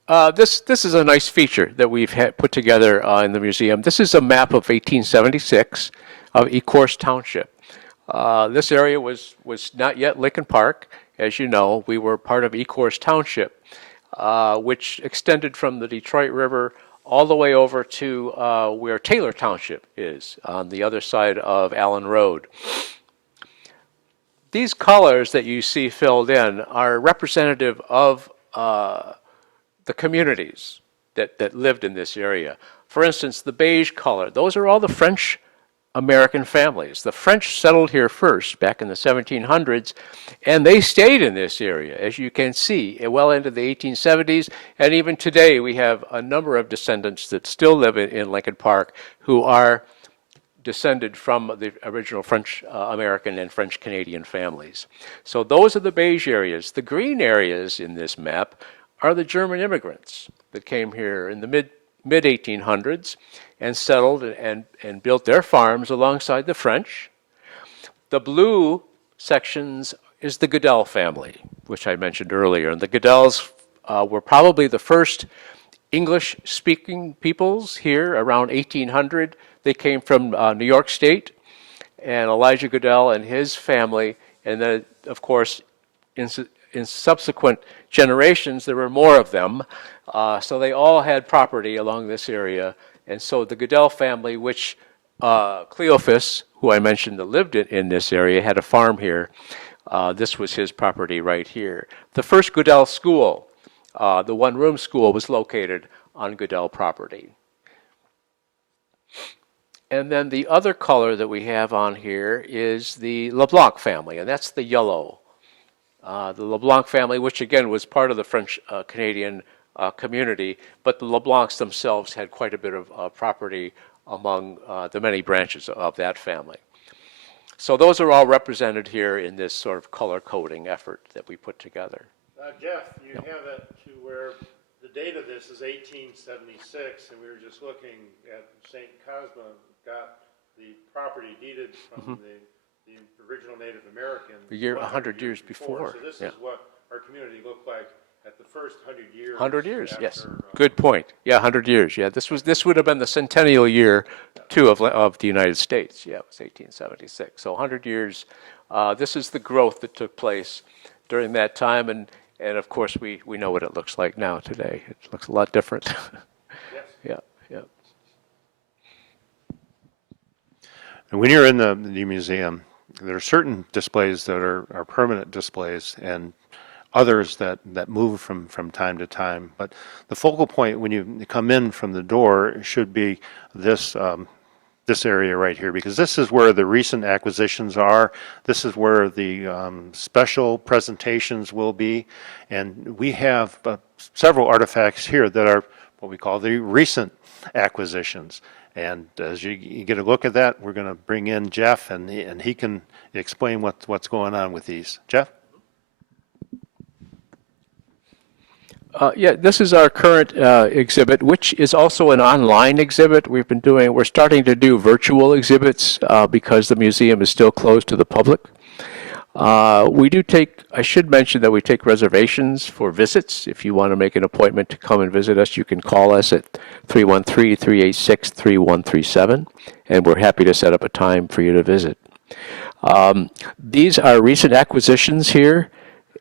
This is a nice feature that we've put together in the museum. This is a map of 1876 of Ecorse Township. This area was not yet Lincoln Park. As you know, we were part of Ecorse Township, which extended from the Detroit River all the way over to where Taylor Township is, on the other side of Allen Road. These colors that you see filled in are representative of the communities that lived in this area. For instance, the beige color, those are all the French American families. The French settled here first back in the 1700s, and they stayed in this area, as you can see, well into the 1870s. And even today, we have a number of descendants that still live in Lincoln Park who are descended from the original French American and French Canadian families. So those are the beige areas. The green areas in this map are the German immigrants that came here in the mid-1800s and settled and built their farms alongside the French. The blue sections is the Goodell family, which I mentioned earlier. And the Goodells were probably the first English-speaking peoples here around 1800. They came from New York State, and Elijah Goodell and his family, and then, of course, in subsequent generations, there were more of them. So they all had property along this area. And so the Goodell family, which Cleophas, who I mentioned that lived in this area, had a farm here. This was his property right here. The first Goodell School, the one-room school, was located on Goodell property. And then the other color that we have on here is the LeBlanc family, and that's the yellow. The LeBlanc family, which again was part of the French Canadian community, but the LeBlancs themselves had quite a bit of property among the many branches of that family. So those are all represented here in this sort of color coding effort that we put together. Jeff, you have it to where the date of this is 1876, and we were just looking at St. Cosmi got the property deeded from the original Native Americans. A year, 100 years before. So this is what our community looked like at the first 100 years. 100 years, after, yes. Good point. Yeah, 100 years. Yeah, this would have been the centennial year, too, of the United States. Yeah, it was 1876. So 100 years. This is the growth that took place during that time, and of course we know what it looks like now today. It looks a lot different. Yes. Yeah, yeah. And when you're in the museum, there are certain displays that are permanent displays, and others that move from time to time. But the focal point when you come in from the door should be this this area right here, because this is where the recent acquisitions are. This is where the special presentations will be, and we have several artifacts here that are what we call the recent acquisitions. And as you get a look at that, we're going to bring in Jeff, and he can explain what's going on with these. Jeff? Yeah, this is our current exhibit, which is also an online exhibit. We're starting to do virtual exhibits because the museum is still closed to the public. I should mention that we take reservations for visits. If you want to make an appointment to come and visit us, you can call us at 313-386-3137, and we're happy to set up a time for you to visit. These are recent acquisitions here,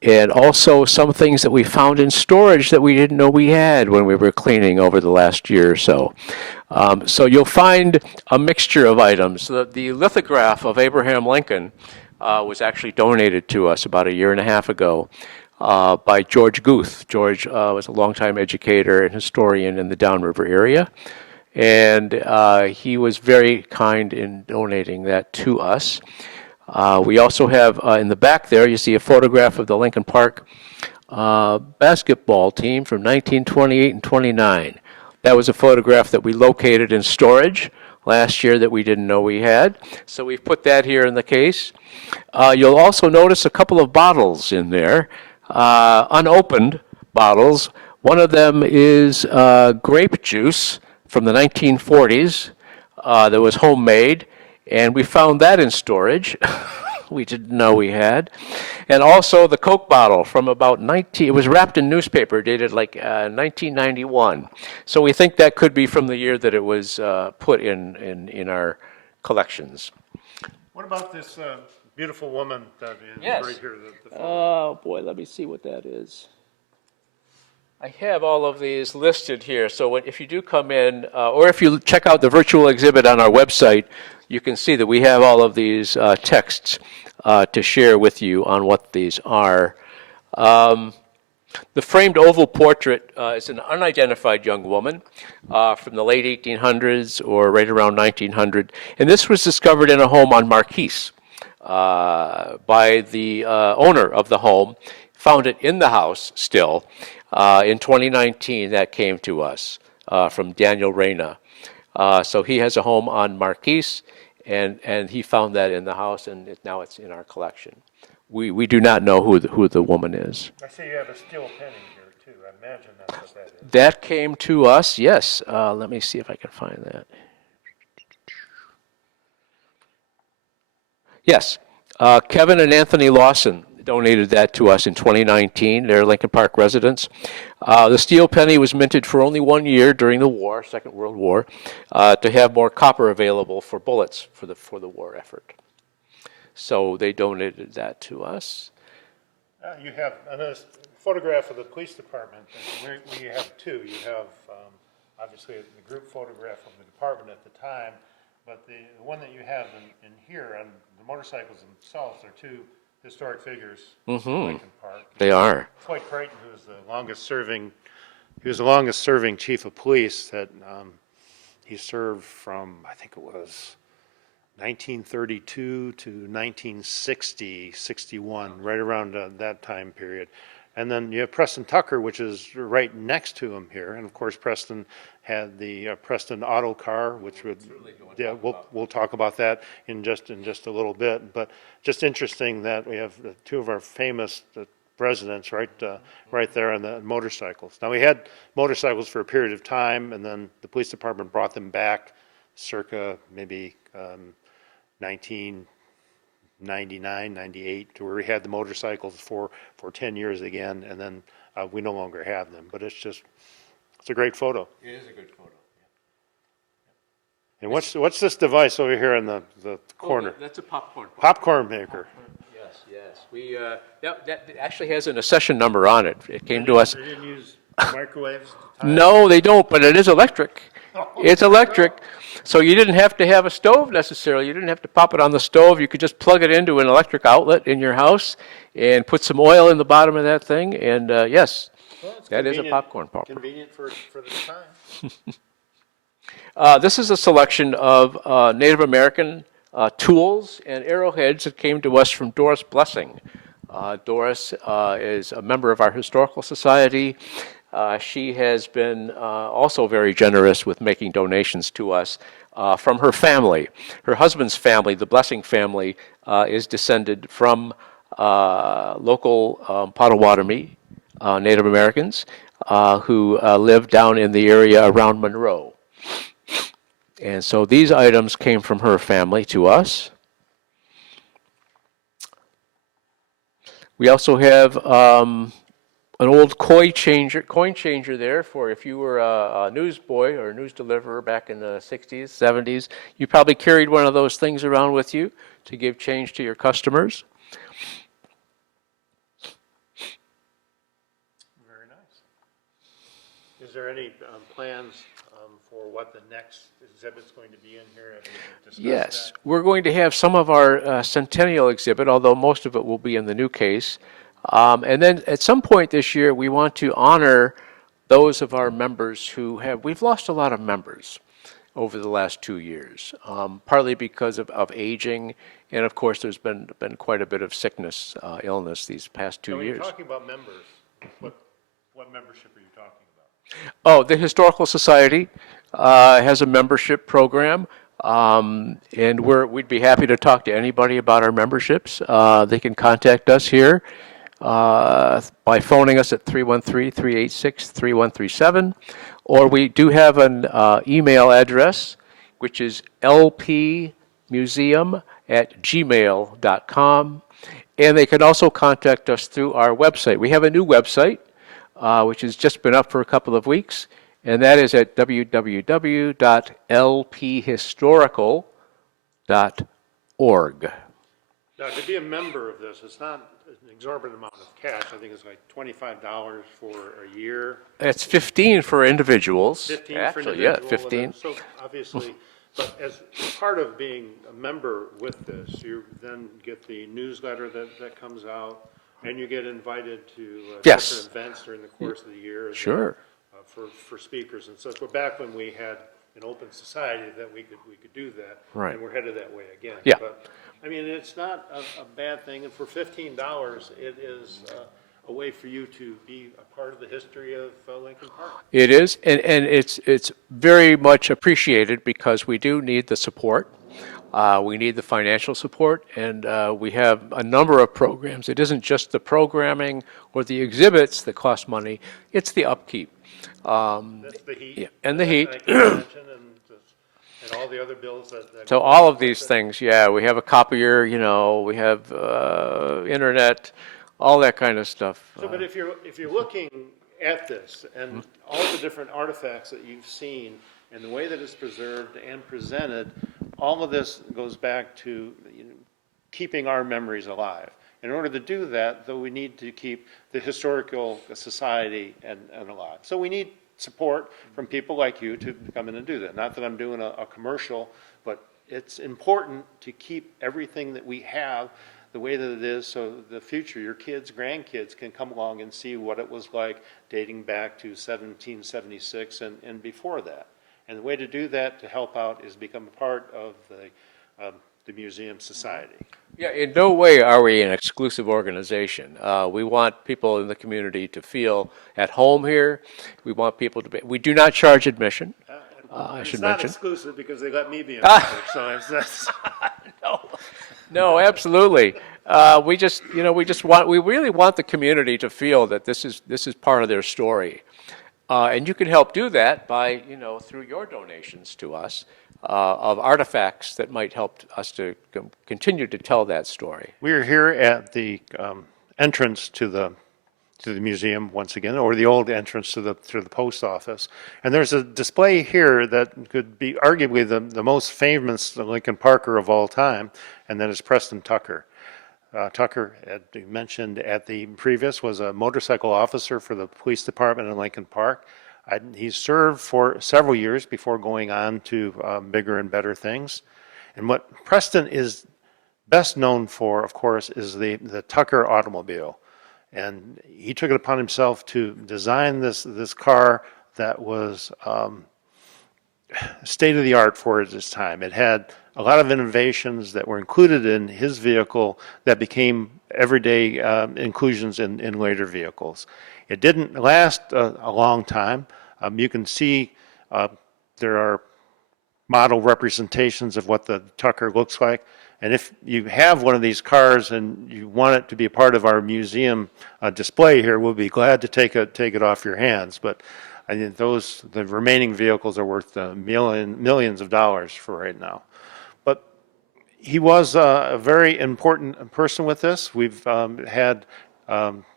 and also some things that we found in storage that we didn't know we had when we were cleaning over the last year or so. So you'll find a mixture of items. The lithograph of Abraham Lincoln was actually donated to us about 1.5 years ago by George Guth. George was a longtime educator and historian in the Downriver area, and he was very kind in donating that to us. We also have in the back there, you see a photograph of the Lincoln Park basketball team from 1928 and 29. That was a photograph that we located in storage last year that we didn't know we had. So we've put that here in the case. You'll also notice a couple of bottles in there, unopened bottles. One of them is grape juice from the 1940s that was homemade, and we found that in storage. we didn't know we had. And also the Coke bottle from about it was wrapped in newspaper, dated like 1991. So we think that could be from the year that it was put in our collections. What about this beautiful woman that is Yes. right here? Oh, boy, let me see what that is. I have all of these listed here, so if you do come in, or if you check out the virtual exhibit on our website, you can see that we have all of these texts to share with you on what these are. The framed oval portrait is an unidentified young woman from the late 1800s or right around 1900, and this was discovered in a home on Marquise by the owner of the home. Found it in the house still. In 2019, that came to us from Daniel Reyna. So he has a home on Marquise, and he found that in the house, and now it's in our collection. We do not know who the woman is. I see you have a steel penny here, too. I imagine that's what that is. That came to us, yes. Let me see if I can find that. Yes, Kevin and Anthony Lawson donated that to us in 2019. They're Lincoln Park residents. The steel penny was minted for only 1 year during the war, Second World War, to have more copper available for bullets for the war effort. So they donated that to us. You have another photograph of the police department. We have two. You have obviously the group photograph of the department at the time, but the one that you have in here on the motorcycles themselves are two historic figures in Lincoln Park. They are. Floyd Creighton, who was the longest serving chief of police, that he served from, I think it was 1932 to 1960, 61, right around that time period. And then you have Preston Tucker, which is right next to him here. And of course, Preston had the Preston auto car, which would, yeah, we'll talk about that in just a little bit. But just interesting that we have two of our famous presidents right there on the motorcycles. Now we had motorcycles for a period of time, and then the police department brought them back, circa maybe 1999, 98, to where we had the motorcycles for 10 years again, and then we no longer have them. But it's a great photo. It is a good photo. And what's this device over here in the corner? That's a popcorn. Popcorn maker. Yes. We that actually has an accession number on it. It came to us. They didn't use microwaves? No, they don't, but it is electric. It's electric. So you didn't have to have a stove necessarily. You didn't have to pop it on the stove. You could just plug it into an electric outlet in your house and put some oil in the bottom of that thing. And yes, that is a popcorn popper. Convenient for the time. This is a selection of Native American tools and arrowheads that came to us from Doris Blessing. Doris is a member of our Historical Society. She has been also very generous with making donations to us from her family. Her husband's family, the Blessing family, is descended from local Potawatomi Native Americans who live down in the area around Monroe. And so these items came from her family to us. We also have an old coin changer there for if you were a newsboy or a news deliverer back in the 60s, 70s. You probably carried one of those things around with you to give change to your customers. Very nice. Is there any plans for what the next exhibit's going to be in here? Have you discussed Yes, that? we're going to have some of our centennial exhibit, although most of it will be in the new case. And then at some point this year, we want to honor those of our members we've lost a lot of members over the last 2 years, partly because of aging, and of course there's been quite a bit of sickness, illness these past 2 So when years. you're talking about members, what membership are you talking about? Oh, the Historical Society has a membership program, and we'd be happy to talk to anybody about our memberships. They can contact us here by phoning us at 313-386-3137, or we do have an email address, which is lpmuseum tuckermuseum@gmail.com. And they can also contact us through our website. We have a new website, which has just been up for a couple of weeks, and that is at www.lphistorical.org. Now, to be a member of this, it's not an exorbitant amount of cash. I think it's like $25 for a year. It's 15 for individuals. 15 Actually, for an yeah, individual. 15. So obviously, but as part of being a member with this, you then get the newsletter that comes out, and you get invited to Yes. different events during the course of the year. Sure. For speakers and such. But back when we had an open society, that we could do that. Right. And we're headed that way again. Yeah. But, I mean, it's not a bad thing, and for $15, it is a way for you to be a part of the history of Lincoln Park. It is, and it's very much appreciated because we do need the support. We need the financial support, and we have a number of programs. It isn't just the programming or the exhibits that cost money, it's the upkeep. That's the heat. Yeah, and the heat. I can imagine, and all the other bills that So go all along of these with it. things, yeah, we have a copier, we have internet, all that kind of stuff. So, but if you're looking at this and all the different artifacts that you've seen and the way that it's preserved and presented, all of this goes back to keeping our memories alive. In order to do that, though, we need to keep the historical society and alive. So we need support from people like you to come in and do that. Not that I'm doing a commercial, but it's important to keep everything that we have the way that it is, so the future, your kids, grandkids can come along and see what it was like dating back to 1776 and before that. And the way to do that, to help out, is become a part of the museum society. Yeah, in no way are we an exclusive organization. We want people in the community to feel at home here. We want people to be, we do not charge admission, I should It's not mention. exclusive because they let me be invited, so that's. No, absolutely. We really want the community to feel that this is part of their story. And you can help do that by, through your donations to us of artifacts that might help us to continue to tell that story. We are here at the entrance to the museum once again, or the old entrance to the post office. And there's a display here that could be arguably the most famous Lincoln Parker of all time, and that is Preston Tucker. Tucker, as you mentioned at the previous, was a motorcycle officer for the police department in Lincoln Park. He served for several years before going on to bigger and better things. And what Preston is best known for, of course, is the Tucker automobile. And he took it upon himself to design this car that was state-of-the-art for its time. It had a lot of innovations that were included in his vehicle that became everyday inclusions in later vehicles. It didn't last a long time. You can see there are model representations of what the Tucker looks like. And if you have one of these cars and you want it to be a part of our museum display here, we'll be glad to take it off your hands. But I think the remaining vehicles are worth millions of dollars for right now. But he was a very important person with this. We've had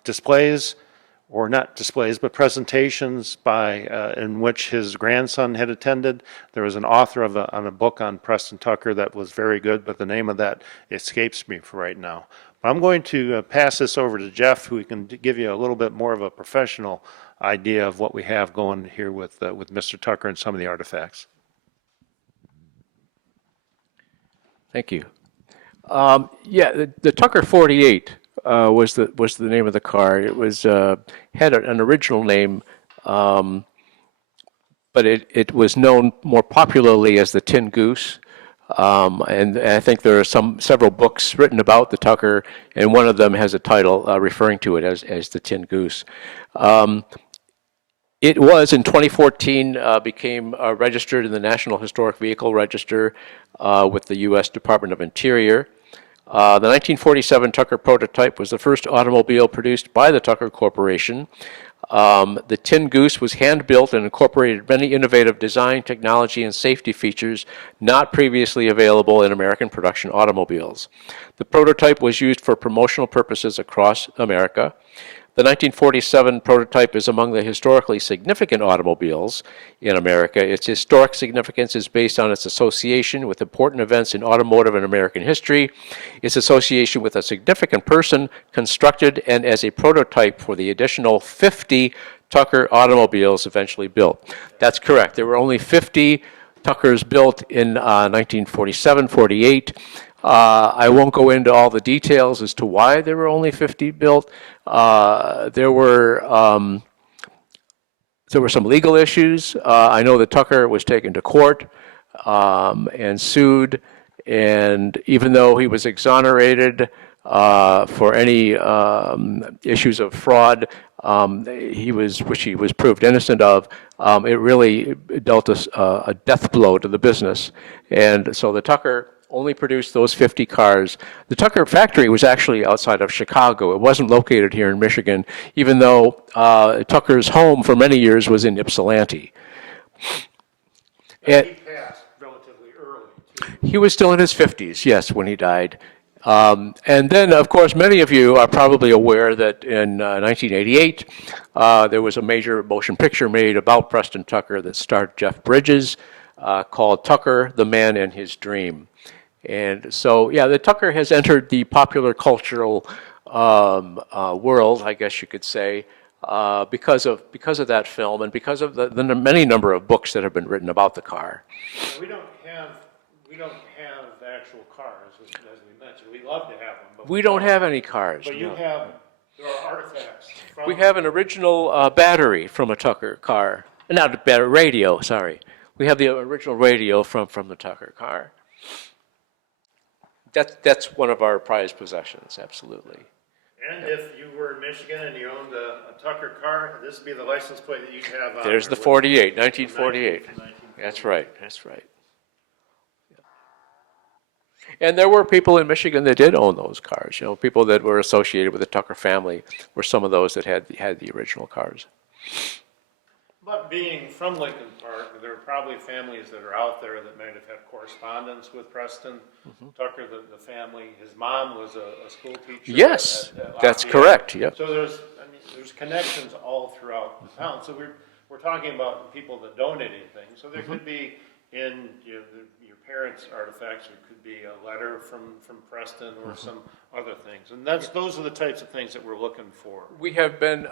displays, or not displays, but presentations in which his grandson had attended. There was an author on a book on Preston Tucker that was very good, but the name of that escapes me for right now. I'm going to pass this over to Jeff, who can give you a little bit more of a professional idea of what we have going here with Mr. Tucker and some of the artifacts. Thank you. The Tucker 48 was the name of the car. It was had an original name, but it was known more popularly as the Tin Goose. And I think there are several books written about the Tucker, and one of them has a title referring to it as the Tin Goose. It was, in 2014, became registered in the National Historic Vehicle Register with the U.S. Department of Interior. The 1947 Tucker prototype was the first automobile produced by the Tucker Corporation. The Tin Goose was hand-built and incorporated many innovative design, technology, and safety features not previously available in American production automobiles. The prototype was used for promotional purposes across America. The 1947 prototype is among the historically significant automobiles in America. Its historic significance is based on its association with important events in automotive and American history, its association with a significant person constructed and as a prototype for the additional 50 Tucker automobiles eventually built. That's correct. There were only 50 Tuckers built in 1947-48. I won't go into all the details as to why there were only 50 built. There were some legal issues. I know that Tucker was taken to court and sued, and even though he was exonerated for any issues of fraud, which he was proved innocent of, it really dealt a death blow to the business. And so the Tucker only produced those 50 cars. The Tucker factory was actually outside of Chicago. It wasn't located here in Michigan, even though Tucker's home for many years was in Ypsilanti. And he passed relatively early, too. He was still in his 50s, yes, when he died. And then, of course, many of you are probably aware that in 1988, there was a major motion picture made about Preston Tucker that starred Jeff Bridges, called Tucker, the Man and His Dream. And so, yeah, the Tucker has entered the popular cultural world, I guess you could say, because of that film and because of the many number of books that have been written about the car. We don't have actual cars, as we mentioned. We love to have them, but We don't have any cars. But no. there are artifacts. We have an original battery from a Tucker car. Not a battery, radio, sorry. We have the original radio from the Tucker car. That's one of our prized possessions, absolutely. And if you were in Michigan and you owned a Tucker car, this would be the license plate that you'd have. There's the 48, 1948. That's right, that's right. And there were people in Michigan that did own those cars. You know, people that were associated with the Tucker family were some of those that had the original cars. But being from Lincoln Park, there are probably families that are out there that might have had correspondence with Preston Tucker, the family. His mom was a school teacher. Yes, at that's Lafayette. Correct. Yep. So there's connections all throughout the town. So we're talking about people that donated things. So there could be in your parents' artifacts, it could be a letter from Preston or some other things. And those are the types of things that we're looking for. We have been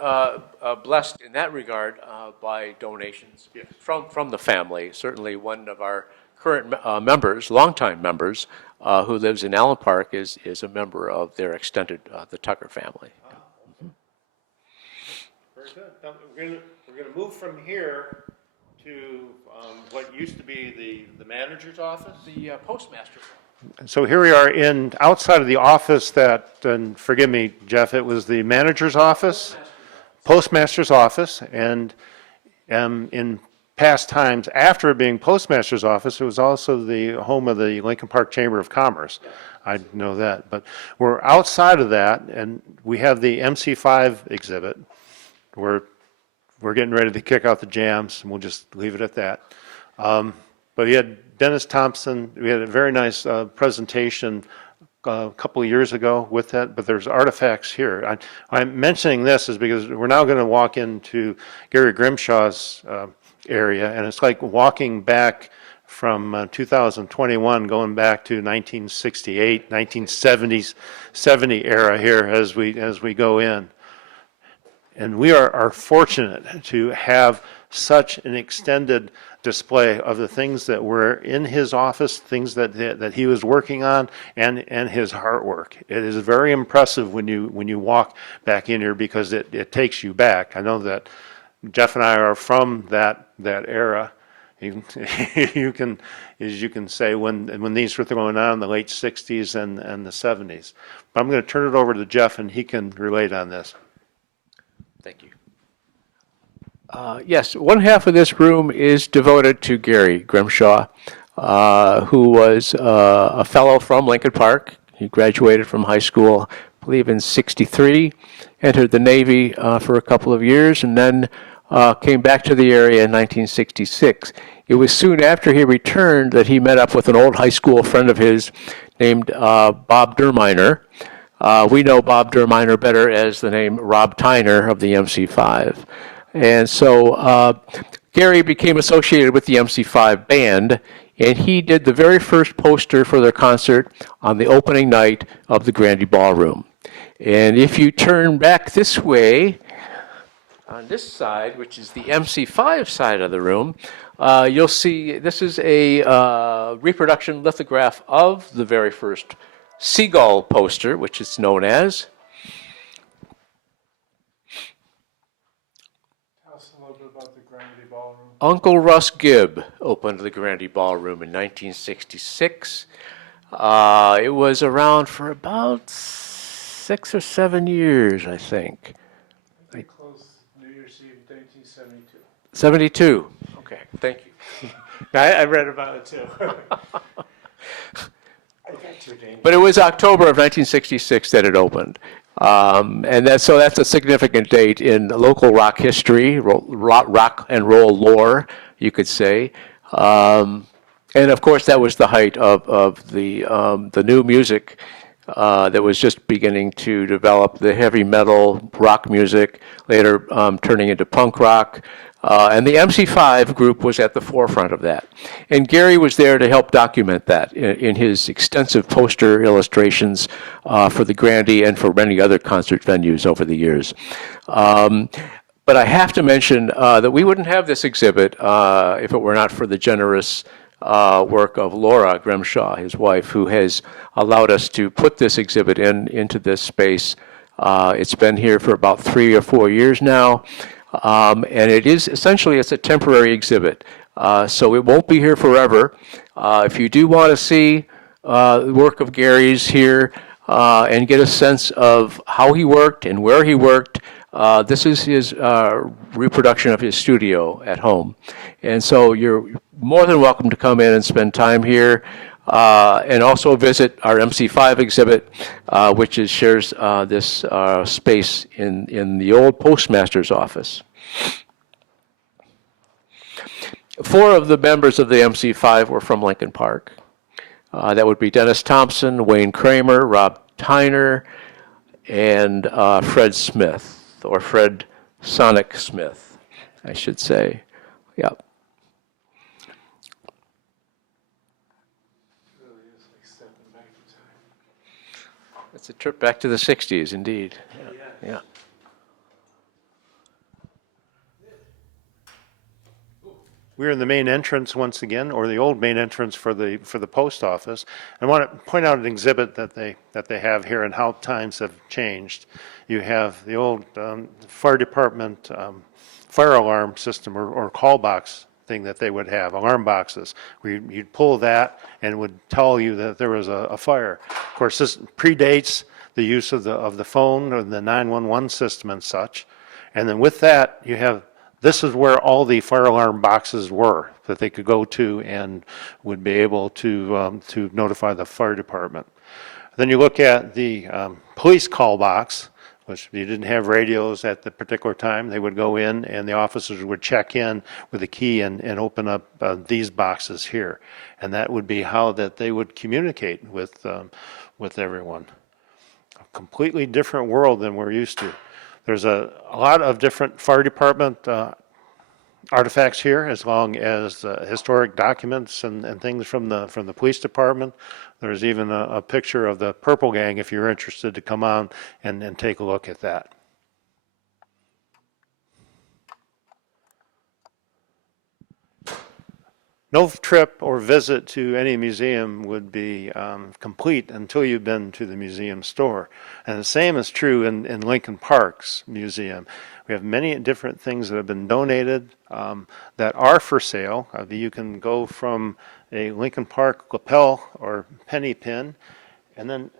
blessed in that regard by donations from the family. Certainly one of our current members, longtime members, who lives in Allen Park is a member of their extended, the Tucker family. Very good. Now, we're going to move from here to what used to be the manager's office? The postmaster's office. So here we are outside of the office that, and forgive me, Jeff, it was the manager's office, postmaster's office, and in past times, after it being postmaster's office, it was also the home of the Lincoln Park Chamber of Commerce. I know that, but we're outside of that, and we have the MC5 exhibit. We're getting ready to kick out the jams, and we'll just leave it at that. But we had Dennis Thompson. We had a very nice presentation a couple of years ago with that, but there's artifacts here. I'm mentioning this is because we're now going to walk into Gary Grimshaw's area, and it's like walking back from 2021, going back to 1968, 1970 era here as we go in. And we are fortunate to have such an extended display of the things that were in his office, things that he was working on, and his artwork. It is very impressive when you walk back in here because it takes you back. I know that Jeff and I are from that era. You can say when these were going on in the late 60s and the 70s. But I'm going to turn it over to Jeff, and he can relate on this. Thank you. Yes, one half of this room is devoted to Gary Grimshaw, who was a fellow from Lincoln Park. He graduated from high school, believe in 63, entered the Navy for a couple of years, and then came back to the area in 1966. It was soon after he returned that he met up with an old high school friend of his named Bob Derminer. We know Bob Derminer better as the name Rob Tyner of the MC5. And so Gary became associated with the MC5 band, and he did the very first poster for their concert on the opening night of the Grandy Ballroom. And if you turn back this way, on this side, which is the MC5 side of the room, you'll see this is a reproduction lithograph of the very first Seagull poster, which is known as. Tell us a little bit about the Grandy Ballroom. Uncle Russ Gibb opened the Grandy Ballroom in 1966. It was around for about 6 or 7 years, I think. They closed New Year's Eve 1972. 72. Okay, thank you. I read about it too. But it was October of 1966 that it opened. So that's a significant date in local rock history, rock and roll lore, you could say. And of course, that was the height of the new music that was just beginning to develop, the heavy metal rock music, later turning into punk rock. And the MC5 group was at the forefront of that. And Gary was there to help document that in his extensive poster illustrations for the Grandy and for many other concert venues over the years. But I have to mention that we wouldn't have this exhibit if it were not for the generous work of Laura Grimshaw, his wife, who has allowed us to put this exhibit into this space. It's been here for about 3 or 4 years now. And it's a temporary exhibit, so it won't be here forever. If you do want to see the work of Gary's here and get a sense of how he worked and where he worked, this is his reproduction of his studio at home. And so you're more than welcome to come in and spend time here. And also visit our MC5 exhibit, which shares this space in the old postmaster's office. 4 of the members of the MC5 were from Lincoln Park. That would be Dennis Thompson, Wayne Kramer, Rob Tyner, and Fred Smith, or Fred Sonic Smith, I should say. Yep. It's a trip back to the 60s, indeed. Yeah. We're in the main entrance once again, or the old main entrance for the post office. I want to point out an exhibit that they have here and how times have changed. You have the old fire department fire alarm system or call box thing that they would have, alarm boxes, where you'd pull that and it would tell you that there was a fire. Of course, this predates the use of the phone or the 911 system and such. And then with that, this is where all the fire alarm boxes were that they could go to and would be able to notify the fire department. Then you look at the police call box, which you didn't have radios at the particular time. They would go in and the officers would check in with a key and open up these boxes here. And that would be how that they would communicate with everyone. A completely different world than we're used to. There's a lot of different fire department artifacts here, as long as historic documents and things from the police department. There's even a picture of the Purple Gang if you're interested to come on and take a look at that. No trip or visit to any museum would be complete until you've been to the museum store. And the same is true in Lincoln Park's museum. We have many different things that have been donated that are for sale. You can go from a Lincoln Park lapel or penny pin, and then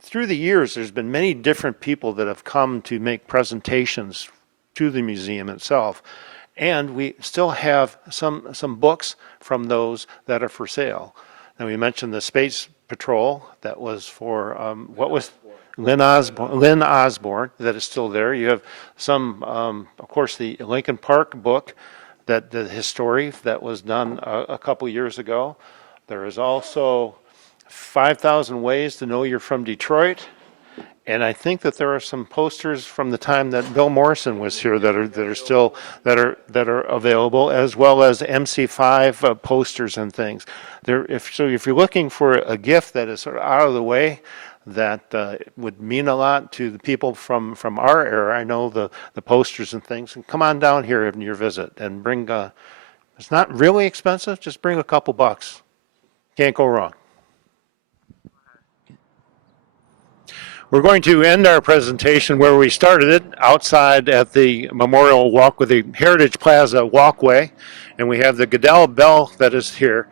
through the years there's been many different people that have come to make presentations to the museum itself. And we still have some books from those that are for sale. Now we mentioned the Space Patrol, that was for, what was Lynn Osborne, that is still there. You have some, of course, the Lincoln Park book, that the history that was done a couple years ago. There is also 5,000 Ways to Know You're from Detroit. And I think that there are some posters from the time that Bill Morrison was here that are still that are available, as well as MC5 posters and things. If you're looking for a gift that is sort of out of the way, that would mean a lot to the people from our era. I know the posters and things. And come on down here in your visit and bring. It's not really expensive. Just bring a couple bucks. Can't go wrong. We're going to end our presentation where we started it, outside at the Memorial Walk with the Heritage Plaza walkway, and we have the Goodell Bell that is here.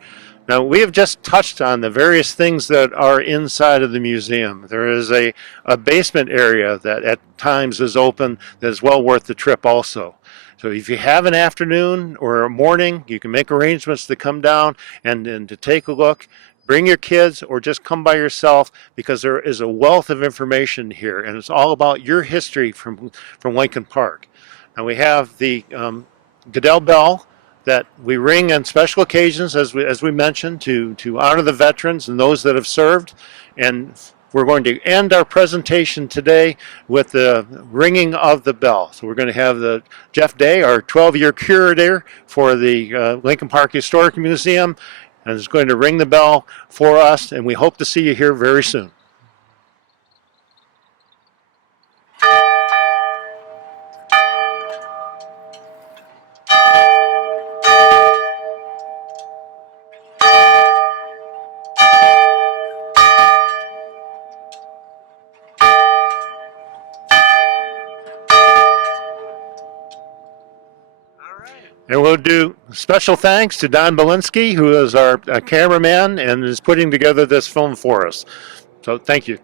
Now, we have just touched on the various things that are inside of the museum. There is a basement area that at times is open that is well worth the trip also. So if you have an afternoon or a morning, you can make arrangements to come down and to take a look. Bring your kids or just come by yourself, because there is a wealth of information here, and it's all about your history from Lincoln Park. Now we have the Goodell Bell that we ring on special occasions, as we mentioned, to honor the veterans and those that have served. And we're going to end our presentation today with the ringing of the bell. So we're going to have the Jeff Day, our 12-year curator for the Lincoln Park Historic Museum, and is going to ring the bell for us, and we hope to see you here very soon. And we'll do special thanks to Don Belinsky, who is our cameraman and is putting together this film for us. So thank you.